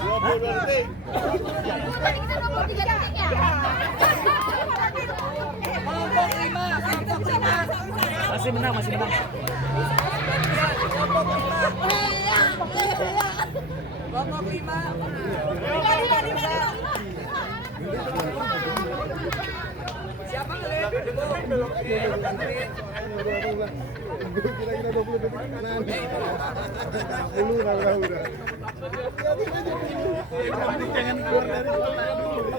22 detik. Tadi kita 23 detik ya. Kelompok 5. Kelompok 5. Masih menang. Kelompok 5. Siapa Kira-kira 20 detik kanan. 10 udah. Jangan keluar dari zona dulu.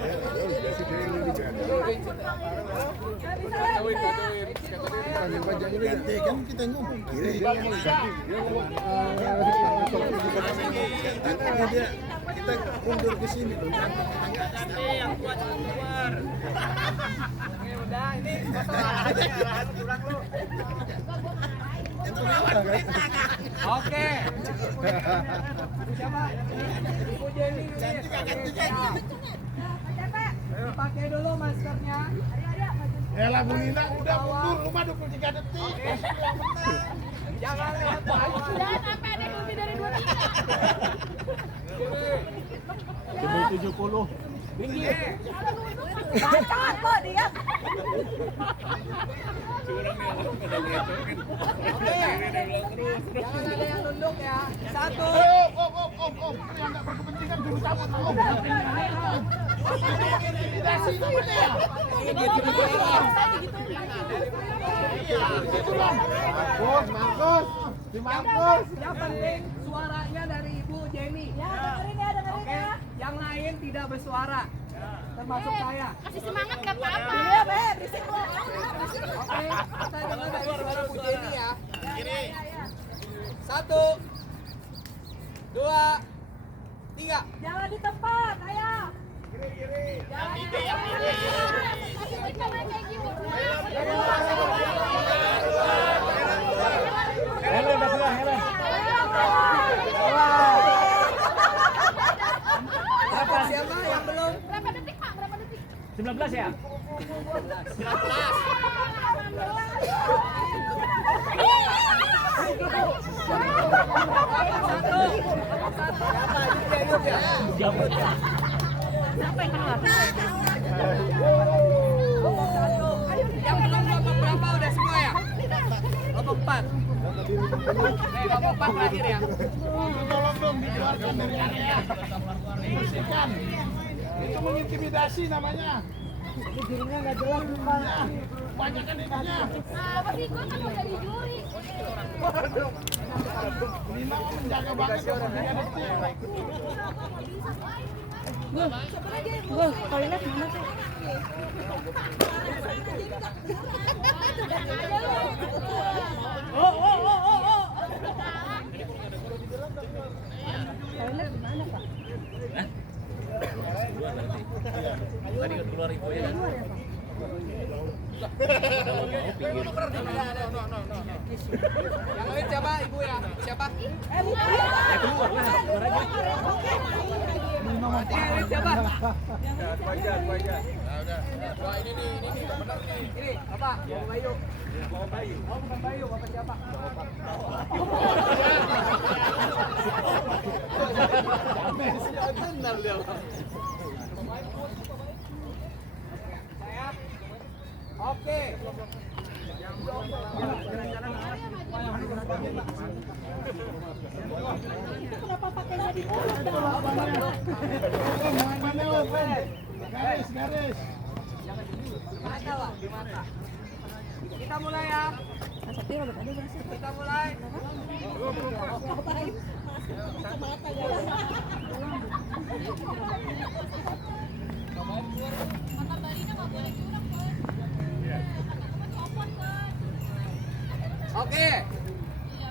Panjang-panjang ini ganti kan kita ngomong kiri. Dia kita mundur ke sini dong. Yang kuat keluar. Oke, udah ini arahan kurang lu. Oke. Siapa? Ibu Jenny ini. Dipakai dulu maskernya. Elah Bu Nina udah mundur lu mah 23 detik. Jangan lihat bawah. Jangan sampai ada yang lebih dari 23. 70. Bacot lo dia. Jangan ada yang nunduk ya. 1. Om. Yang enggak berkepentingan dulu cabut. Om. Intimidasi namanya ya. Markus. Yang penting suaranya dari Ibu Jenny. Ya, dengerin Oke, ya. yang lain tidak bersuara. Termasuk saya. Kasih semangat gak apa-apa. Iya, Be, berisik lo. Oke, kita dengar dari suara Bu Jenny ya. 1, 2, 3. Jangan di tempat, ayo. Jangan kasih mereka kayak gitu. Helen, dah pulang, Helen. Siapa yang belum? Berapa detik, Pak? Berapa detik? 19 ya? 'Yang belum kelompok berapa udah semua ya? Kelompok 4. Kelompok 4 terakhir ya. Tolong dong dikeluarkan dari area. Bersihkan. Itu mengintimidasi namanya. Ini dirinya nggak jelas rupanya. Banyakan ininya. Apa sih, gue kan udah di juri. Nina menjaga banget kepentingan detik. Toilet mana tuh? Toilet di mana, Pak? Tadi kan keluar ibu ya. Yang lain siapa? Ibu ya? Siapa? Bukan. Yang lain siapa? Wah ini nih, bener nih. Ini, Bapak, Bapak Bayu. Bapak Bayu. Oh, bukan Bayu, Bapak siapa? Benar dia. Saya. Oke. Kenapa pakai jadi mulut? Garis. Mata lah, di mata. Kita mulai ya. Kita mulai. Motor barinya nggak boleh curang, Bos. Copot, Bos. Oke.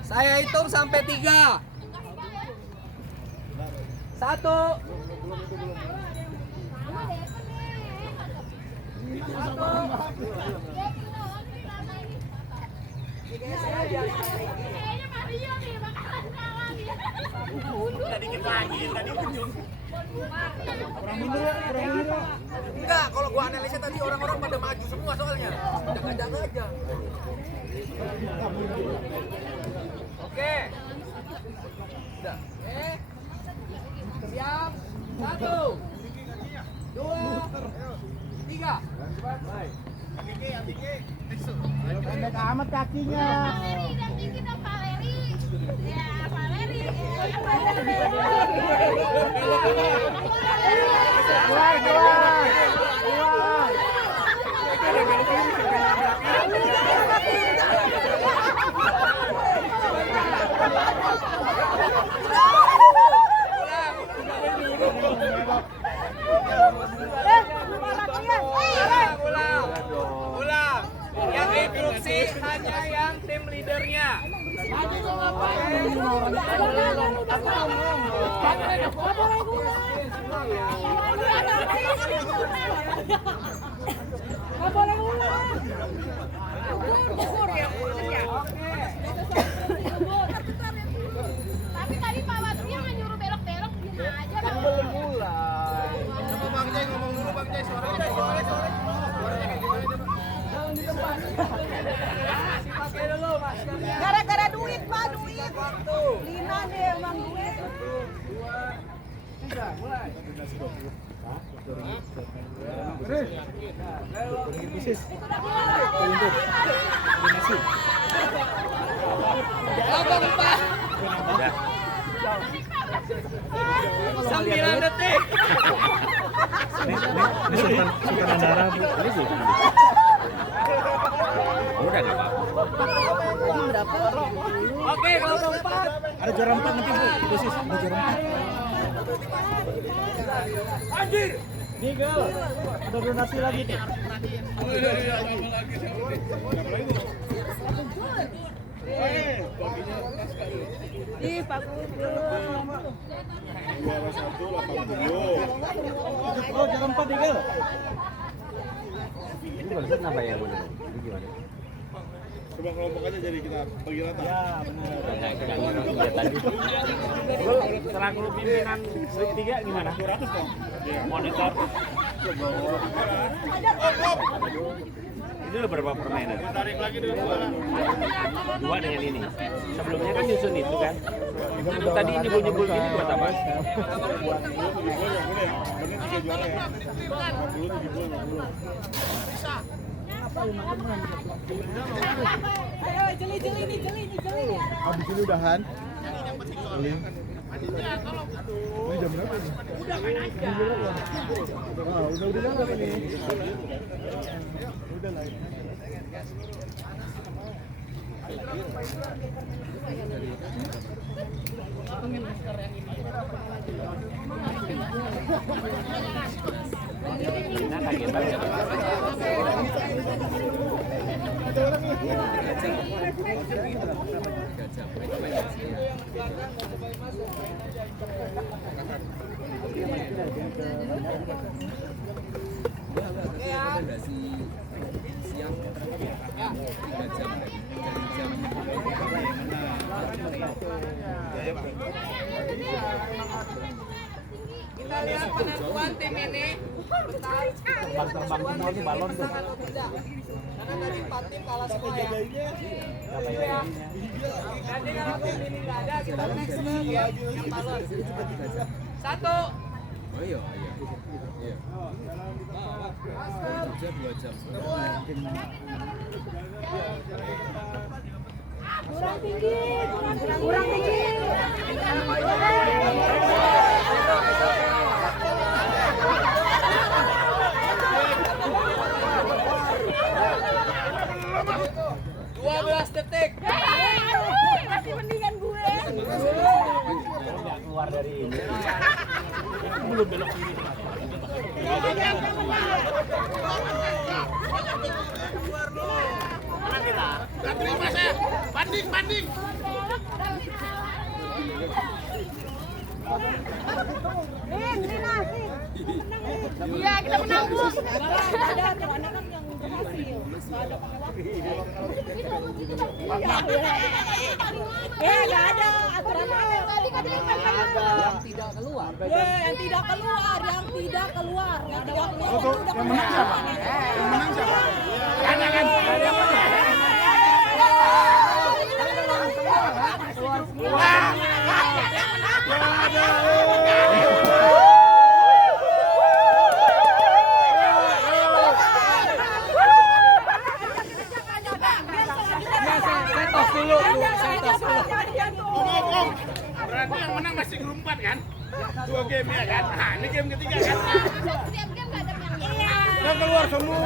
Saya hitung sampai 3. 1. 1. Kayaknya Mario nih bakalan kalah dia. Udah dikit lagi, udah dikunjung. Enggak, kalau gua analisa tadi orang-orang pada maju semua soalnya. Jaga-jaga aja. Oke. Udah. Oke. Siap. 1, 2, 3. Pendek amat kakinya. Valeri, dan tinggi dong Valeri. Ya, Valeri. Keluar. Ulang. Yang instruksi hanya yang tim leadernya. Tapi tadi Pak Watria nggak nyuruh belok-belok, gimana aja Bang? Coba Bang Jai ngomong dulu Bang Jai, suaranya kayak gimana? Gara-gara duit, Pak, duit. Lina deh emang duit. Abang Pak. 9 detik. Ini Sultan Andara, Bu. Ini Sultan. Udah nggak apa-apa. Oke, kelompok 4. Ada juara 4 nanti, Bu. Khusus ada juara 4. Anjir. Nigel, ada donasi lagi nih. Ih, Pak Gubernur. Juara 1 80. Oh, juara 4 Nigel. Ini maksud kenapa ya, Bu? Gimana? Coba kelompok aja jadi kita bagi rata. Ya, benar. Tadi. Lu selaku pimpinan Sleep 3 gimana? 200 dong. Monitor. Ini udah berapa permainan? Tarik lagi dengan bola. 2 dengan ini. Sebelumnya kan nyusun itu kan. Itu tadi nyebul-nyebul gini buat apa? Buat 70 ya, boleh ya. Bener 3 juara ya. 50 70 Ayo, jeli nih. Habis ini udahan. Ini jam berapa nih? Udah jalan ini. Udah lah. Nah, kaget banget. Kita lihat penentuan tim ini. Terbang semua tuh balon tuh. Karena tadi 4 tim kalah semua ya. Nanti kalau tim ini nggak ada, kita next ya yang balon. 1. Oh iya. Kurang tinggi. Detik. Masih mendingan gue. Nggak keluar dari ini. Belum belok kiri. Gak terima saya. Banding. Iya, kita menang, Bu. Ada anak yang berhasil. Nggak ada aturannya. Tadi katanya Yang tidak keluar. Yang tidak keluar. Yang menang siapa? Berarti yang menang masih grup 4 kan? 2 game ya kan? Nah, ini game ketiga kan? setiap game nggak ada yang menang. Udah keluar semua.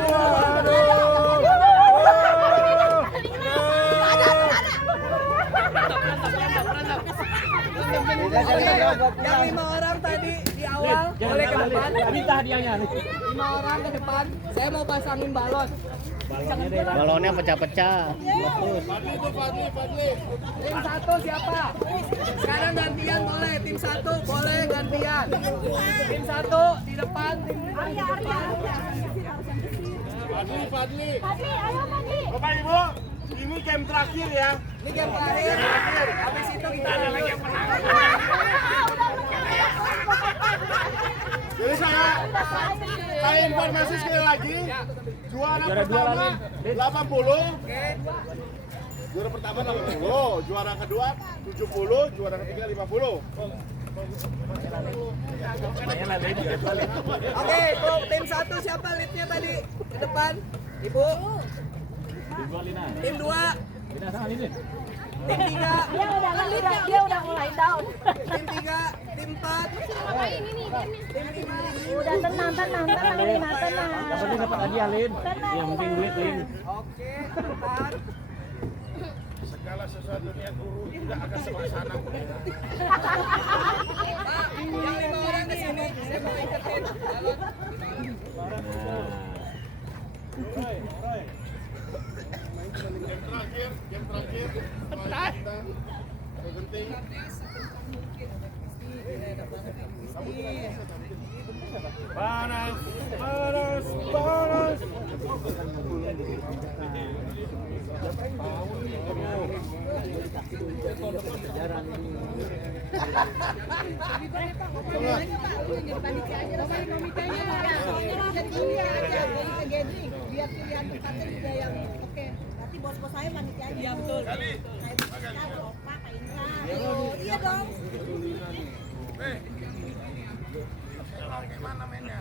Yang 5 orang tadi di awal boleh ke depan. Minta hadiahnya. 5 orang ke depan. Saya mau pasangin balon. Balonnya pecah-pecah. Tim 1 siapa? Sekarang gantian boleh. Tim 1 boleh gantian. Tim 1 di depan. Tim Fadli. Fadli, ayo Fadli. Bapak Ibu, ini game terakhir ya. Ini game terakhir. Habis itu kita ada lagi yang menang. Jadi saya informasi sekali lagi. Juara pertama 80. Juara pertama 80, juara kedua 70, juara ketiga 50. Oke, Bu, tim 1 siapa leadnya tadi? Ke depan. Ibu. Tim 2. Tim 3. Dia udah mulai down. Tim 3, tim 4. Ngapain ini timnya? Tim 5. Udah tenang Lina, tenang. Yang penting dapat hadiah, Lin. Yang penting duit, Lin. Oke, bentar. Segala sesuatu niat guru tidak akan terlaksana. Pak, yang 5 orang di sini. Saya mau iketin balon. Game terakhir. Penting. Panas. Biar pilihan tempatnya juga yang oke. Nanti bos-bos saya panitia aja. Iya betul. Pak Indra. Iya dong. Gimana mainnya?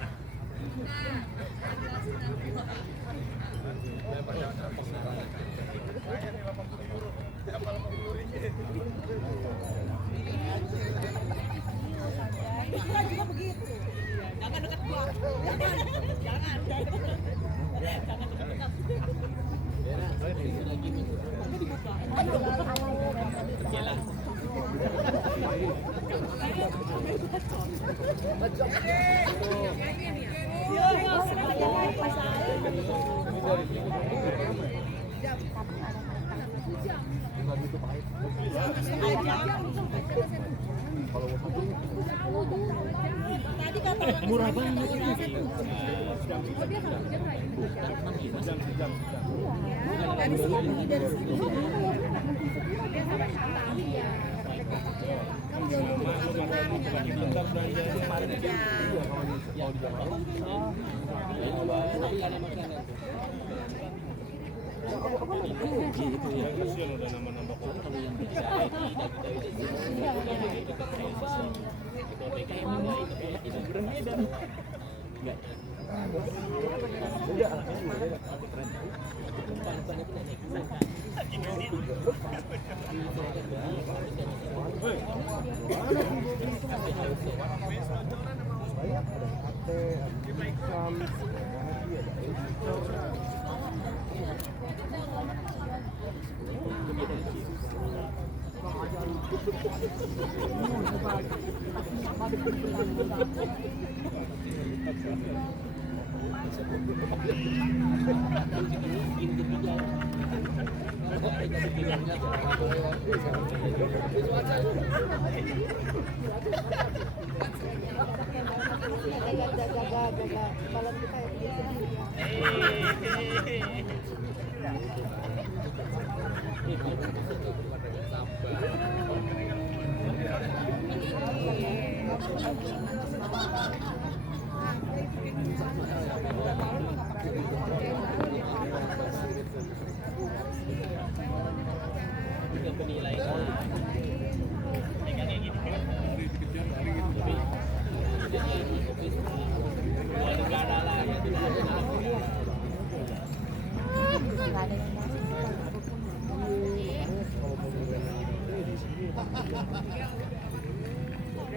Indra juga begitu. Jangan dekat gua. Jangan dekat. Murah banget itu. Jaga balon kita ya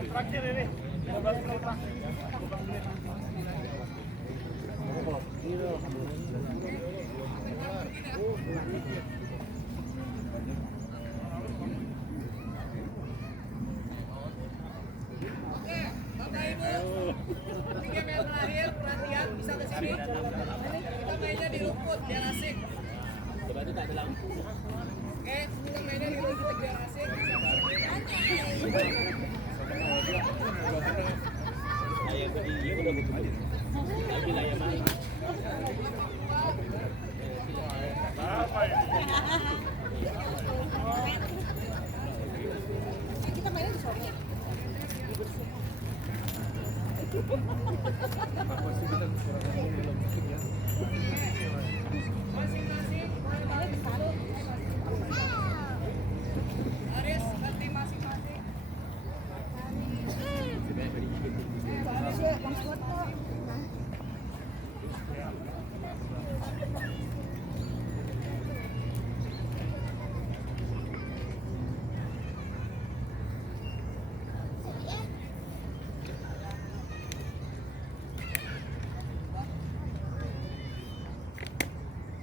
Terakhir ini. 15 menit. Oke, Bapak Ibu. Ini game yang terakhir, perhatian bisa ke sini. Kita mainnya di rumput biar asik. Coba itu tak ada lampu. Oke, kita mainnya di rumput biar asik. Layar berdiri udah betul. Lagi layar main. Kita mainnya di sore. Masing-masing. Aris, ngerti masing-masing.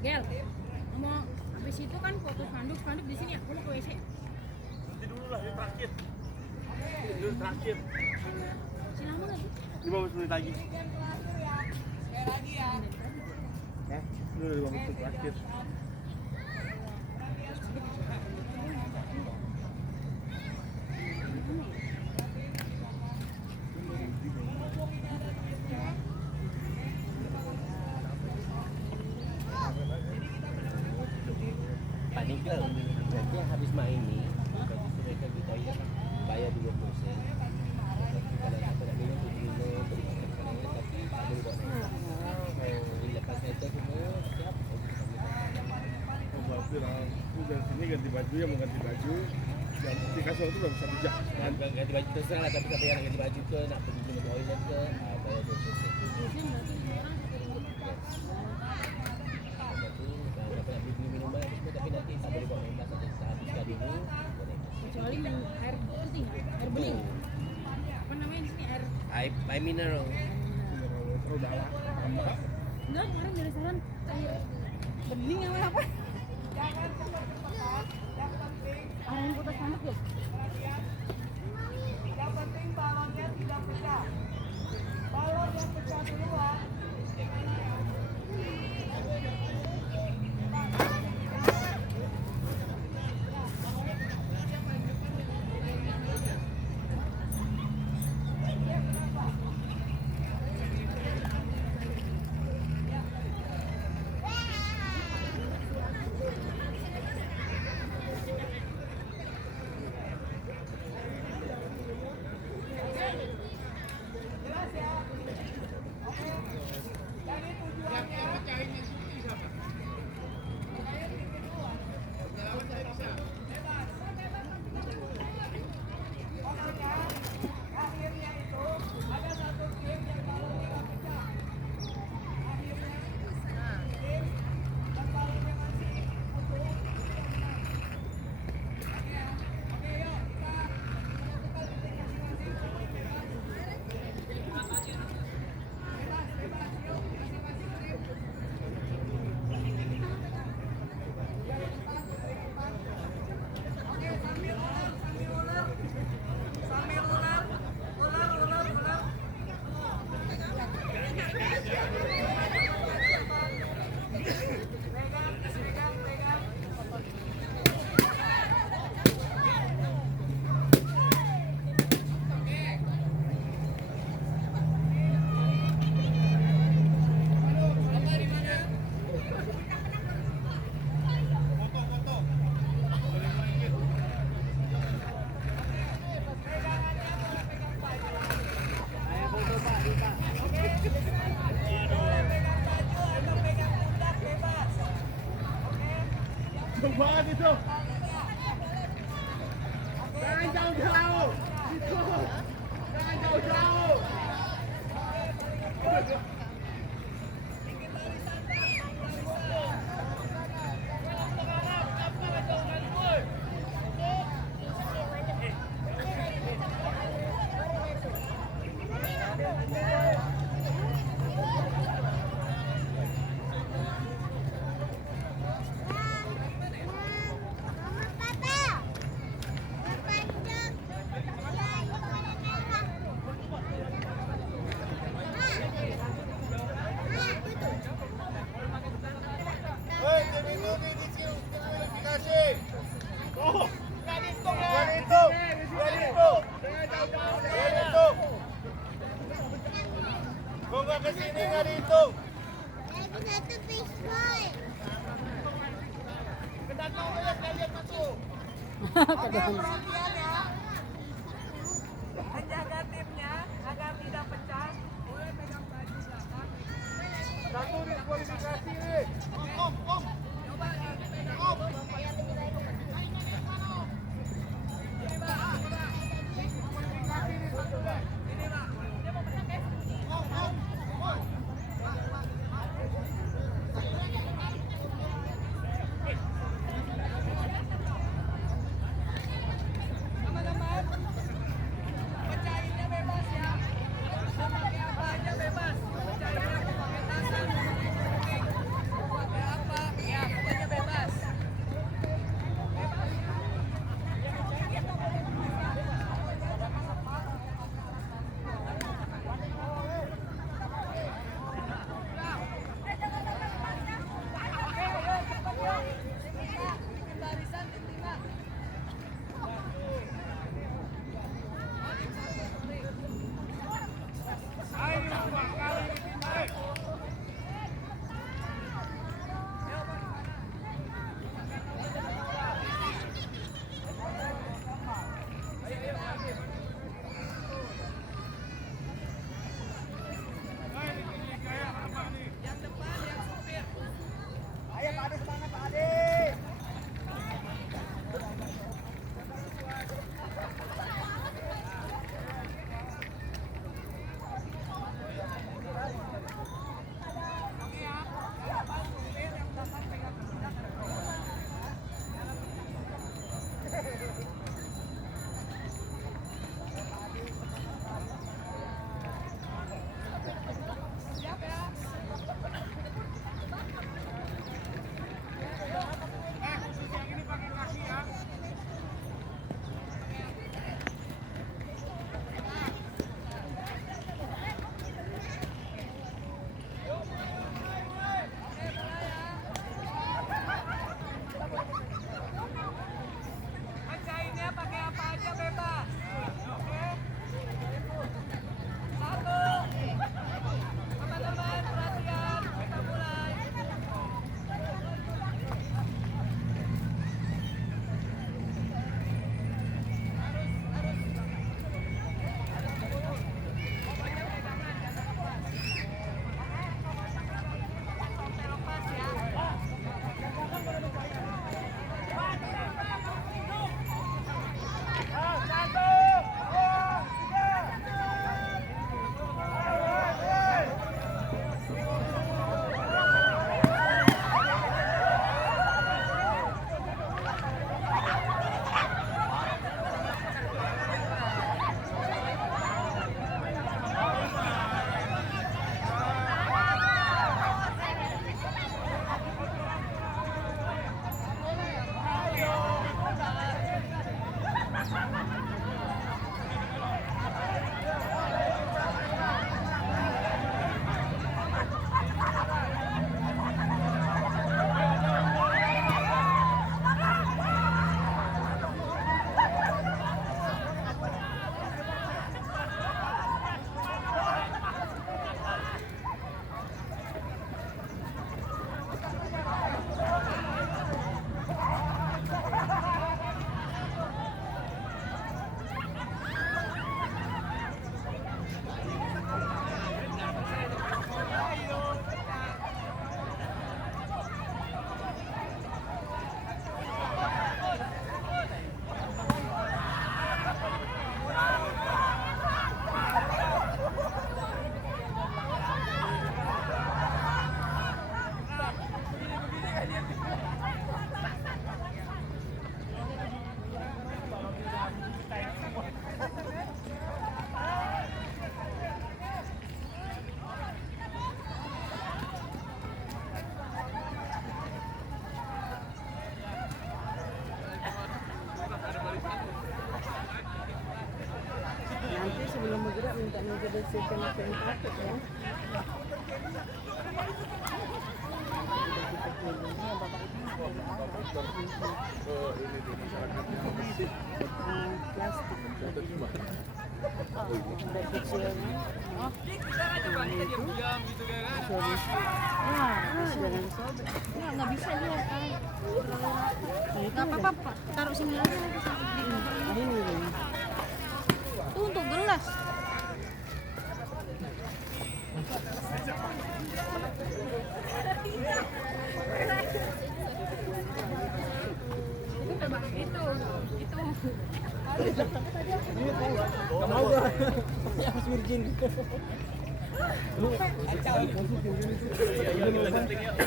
Gel, mau habis itu kan foto spanduk di sini. Aku mau ke WC. Nanti dulu lah, yang terakhir. Ini terakhir. Masih lama nggak sih? 15 menit lagi. Sekali lagi ya. Dulu 15 menit terakhir. Pak Nikel, nanti habis main nih, mereka kita bayar 2%. Tapi kalau kita nak minum tu dulu beri kita kena, tapi tak boleh buat main. Lepas itu semua siap. Berarti lah, aku dari sini ganti baju, yang mau ganti baju. Yang di kasur itu baru 1 jam. Ganti baju terserah lah, tapi siapa yang nak ganti baju ke, nak pergi ke toilet ke, bayar 2%. Biasanya berarti orang Lepas tu, kalau nak beli minuman apa semua, tapi nanti tak boleh buat main pasal kita habiskan dulu. kecuali main air putih, air bening. Apa namanya di sini Air mineral. Oh, dah lah. Enggak, kemarin dari sana air bening apa? Air yang putus spanduk ya? Yang penting balonnya tidak pecah. Balon yang pecah duluan. Banget itu. Jangan jauh-jauh. Itu. Jangan jauh-jauh. belakang ya kalian masuk. Menjaga timnya agar tidak pecah. Boleh pegang baju belakang. Satu diskualifikasi nih. Coba dipegang. Teman-teman, pecahinnya bebas ya. Mau pakai apa aja bebas. Pecahinnya mau pakai tasan, mau pakai apa, ya pokoknya bebas. Bikin barisan tim 5. Yang depan yang supir. Ayo Pak Ade, semangat Pak Ade. Siap ya. Khusus yang ini pakai kaki ya. Pecahinnya pakai apa aja bebas. Oke. 1. Teman-teman perhatian, kita mulai. Pokoknya pegangan, jangan lepas. Sampai lepas ya. Nanti sebelum bergerak minta bersihkan yang patut ya. Jangan sobek. Nggak bisa dia kan. Gak apa-apa, Pak. Taruh sini aja. Tuh untuk gelas.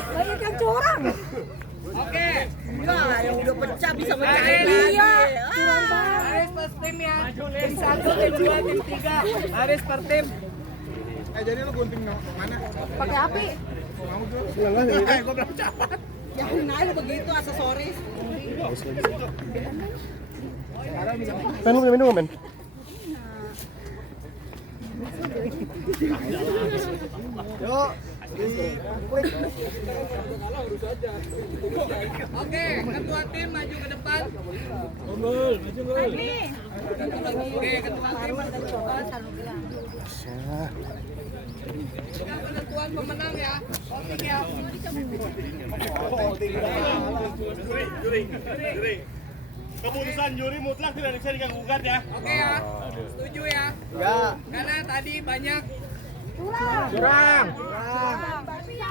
Banyak yang curang. Oke. Nah, yang udah pecah bisa pecah. Iya. Curang banget. Baris per tim ya. Tim 1, tim 2, tim 3. Baris per tim. Jadi lu gunting mana? Pakai api. Gua belum capat. Jangan aja begitu aksesoris. Men, lu punya minum, men? Oke, ketua tim maju ke depan. Oke, ketua tim maju ke depan. Kita penentuan pemenang ya. Voting ya. Juri. Keputusan juri mutlak tidak bisa diganggu-gugat ya. Oke ya. Setuju ya? Enggak. Karena tadi banyak Curang.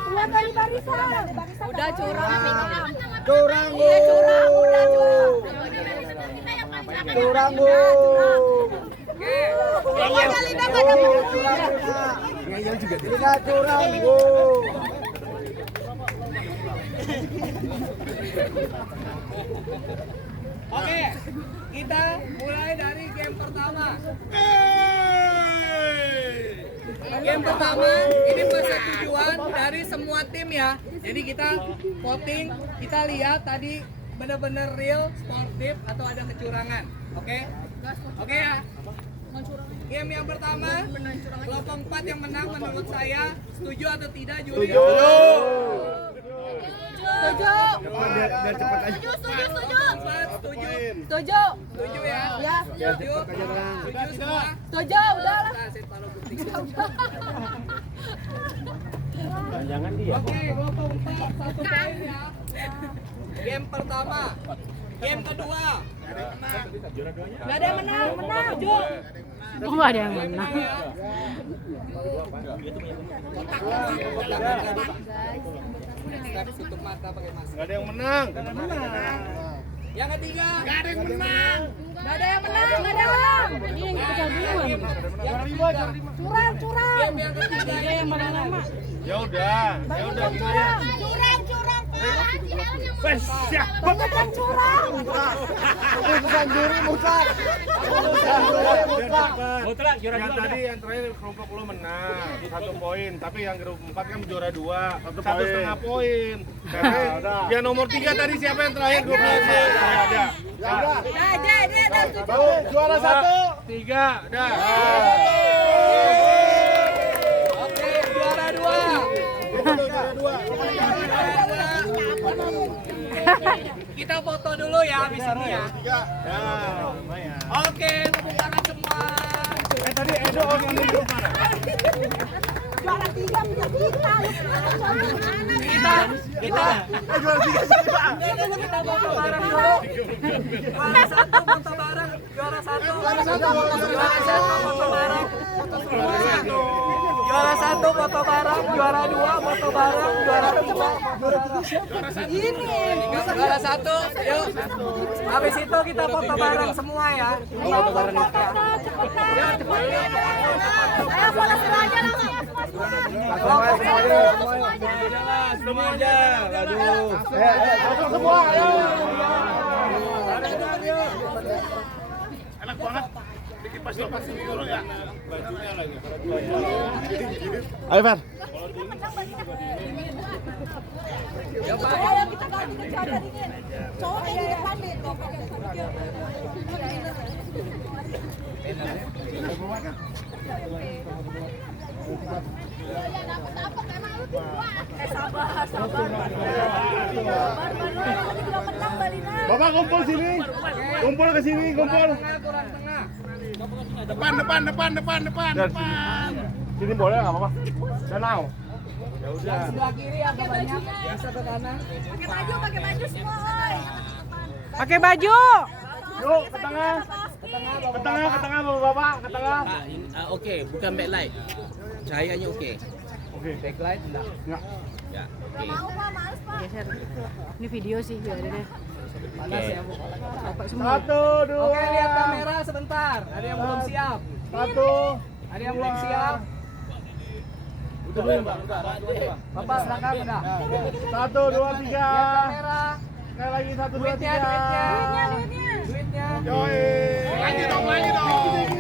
Uang dari barisan. Udah curang. Curang, Bu. Iya curang, udah curang. Curang, Bu. Pokoknya Lina gak ada bukti. Lina curang, Bu. Oke, kita mulai dari game pertama. Game pertama ini persetujuan dari semua tim ya. Jadi kita voting, kita lihat tadi benar-benar real, sportif atau ada kecurangan. Oke? Oke ya. Game yang pertama, kelompok 4 yang menang menurut saya, setuju atau tidak juri? Setuju. Biar cepat aja. Setuju. 4 setuju. Setuju. Setuju ya? Ya. Setuju. Setuju semua. Setuju, udah lah. Nah, saya taruh bukti. Jangan dia. Oke, kelompok 4 1 poin ya. Game pertama. Game kedua. Gak ada yang menang. Setuju. Oh, nggak ada yang menang. Tutup mata pakai masker. Gak ada yang menang. Yang ketiga. Gak ada yang menang. Gak ada yang menang. Gak ada yang menang. Ini yang kita duluan. Yang ketiga. Curang. Game yang ketiga Dia yang paling lama. Ya udah gini aja. Curang, Pak. Wes, siap. Banyak yang curang. Bukan juri, bukan. Mutlak juara 2. Yang tadi yang terakhir kelompok lu menang 1 poin, tapi yang grup 4 kan juara 2, 1,5 poin. Yang nomor 3 tadi siapa yang terakhir grupnya? Ada. Ada. Juara 1. 3, dah. Oke, juara 2. Kita foto dulu ya habis ini ya. Oke, tepuk tangan semua. Tadi Edo yang di grup mana? Juara 3 punya kita. Kita Juara 3 siapa? kita foto bareng dulu. Juara 1 foto bareng. Juara 1 foto bareng. Juara 1 foto bareng. Juara 2 foto bareng. Juara 3 juara 1. Yuk. Habis itu kita foto bareng semua ya. Foto bareng ya. Ya, cepat. Ayo foto semuanya langsung. Semuanya. Aduh. Semua, ayo. Enak banget. Bikin pasti dulu ya. Bajunya lagi. Ayo, Fer. Ayo kita ganti ke cowok tadinya. Cowok yang di depan nih. Bapak kumpul sini. Kumpul ke sini, kumpul. Kurang tengah. Depan. Sini boleh enggak apa-apa? Danau. Ya udah. Sebelah kiri agak banyak. Bisa ke kanan. Pakai baju semua, oi. Pakai baju. Yuk, ke tengah. Ke tengah, Bapak-bapak, ke tengah. Oke, bukan backlight. Cahayanya oke. Oke. Backlight enggak? Enggak. Ya. Oke. Mau Pak, males Pak. Geser. Ini video sih, biar deh. Panas ya, Bu. Bapak semua. 1, 2. Oke, lihat kamera sebentar. Ada yang belum siap. 1. Ada yang belum siap. Udah belum, Pak? Bapak belakang udah. 1, 2, 3. Lihat kamera. Sekali lagi 1, 2, 3. Duitnya. Duitnya. Yoi. Lagi dong.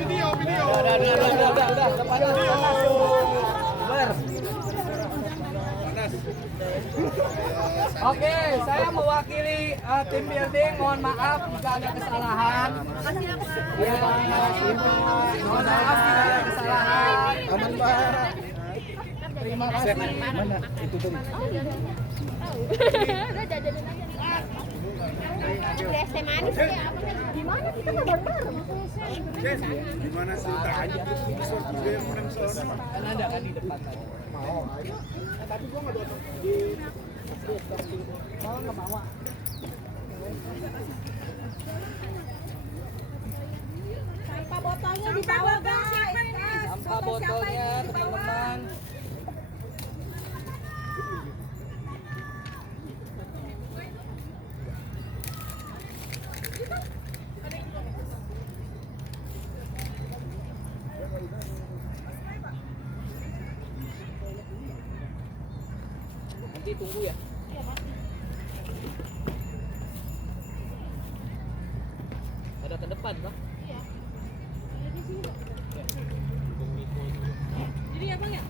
Video. Udah panas. Ber. Oke, saya mewakili tim building. Mohon maaf jika ada kesalahan. Ya, mohon maaf jika ada kesalahan. Aman, Pak. Terima kasih. Mana? Itu tadi. Udah jajanin aja. Udah es teh manis ya. Gimana kita nggak bareng-bareng? Gimana sih? Tak aja. Kan ada kan di depan tadi. Sampah botolnya di bawah guys. Sampah botolnya teman-teman. Nanti tunggu ya. Ada ke depan, Bang. Jadi apa ya?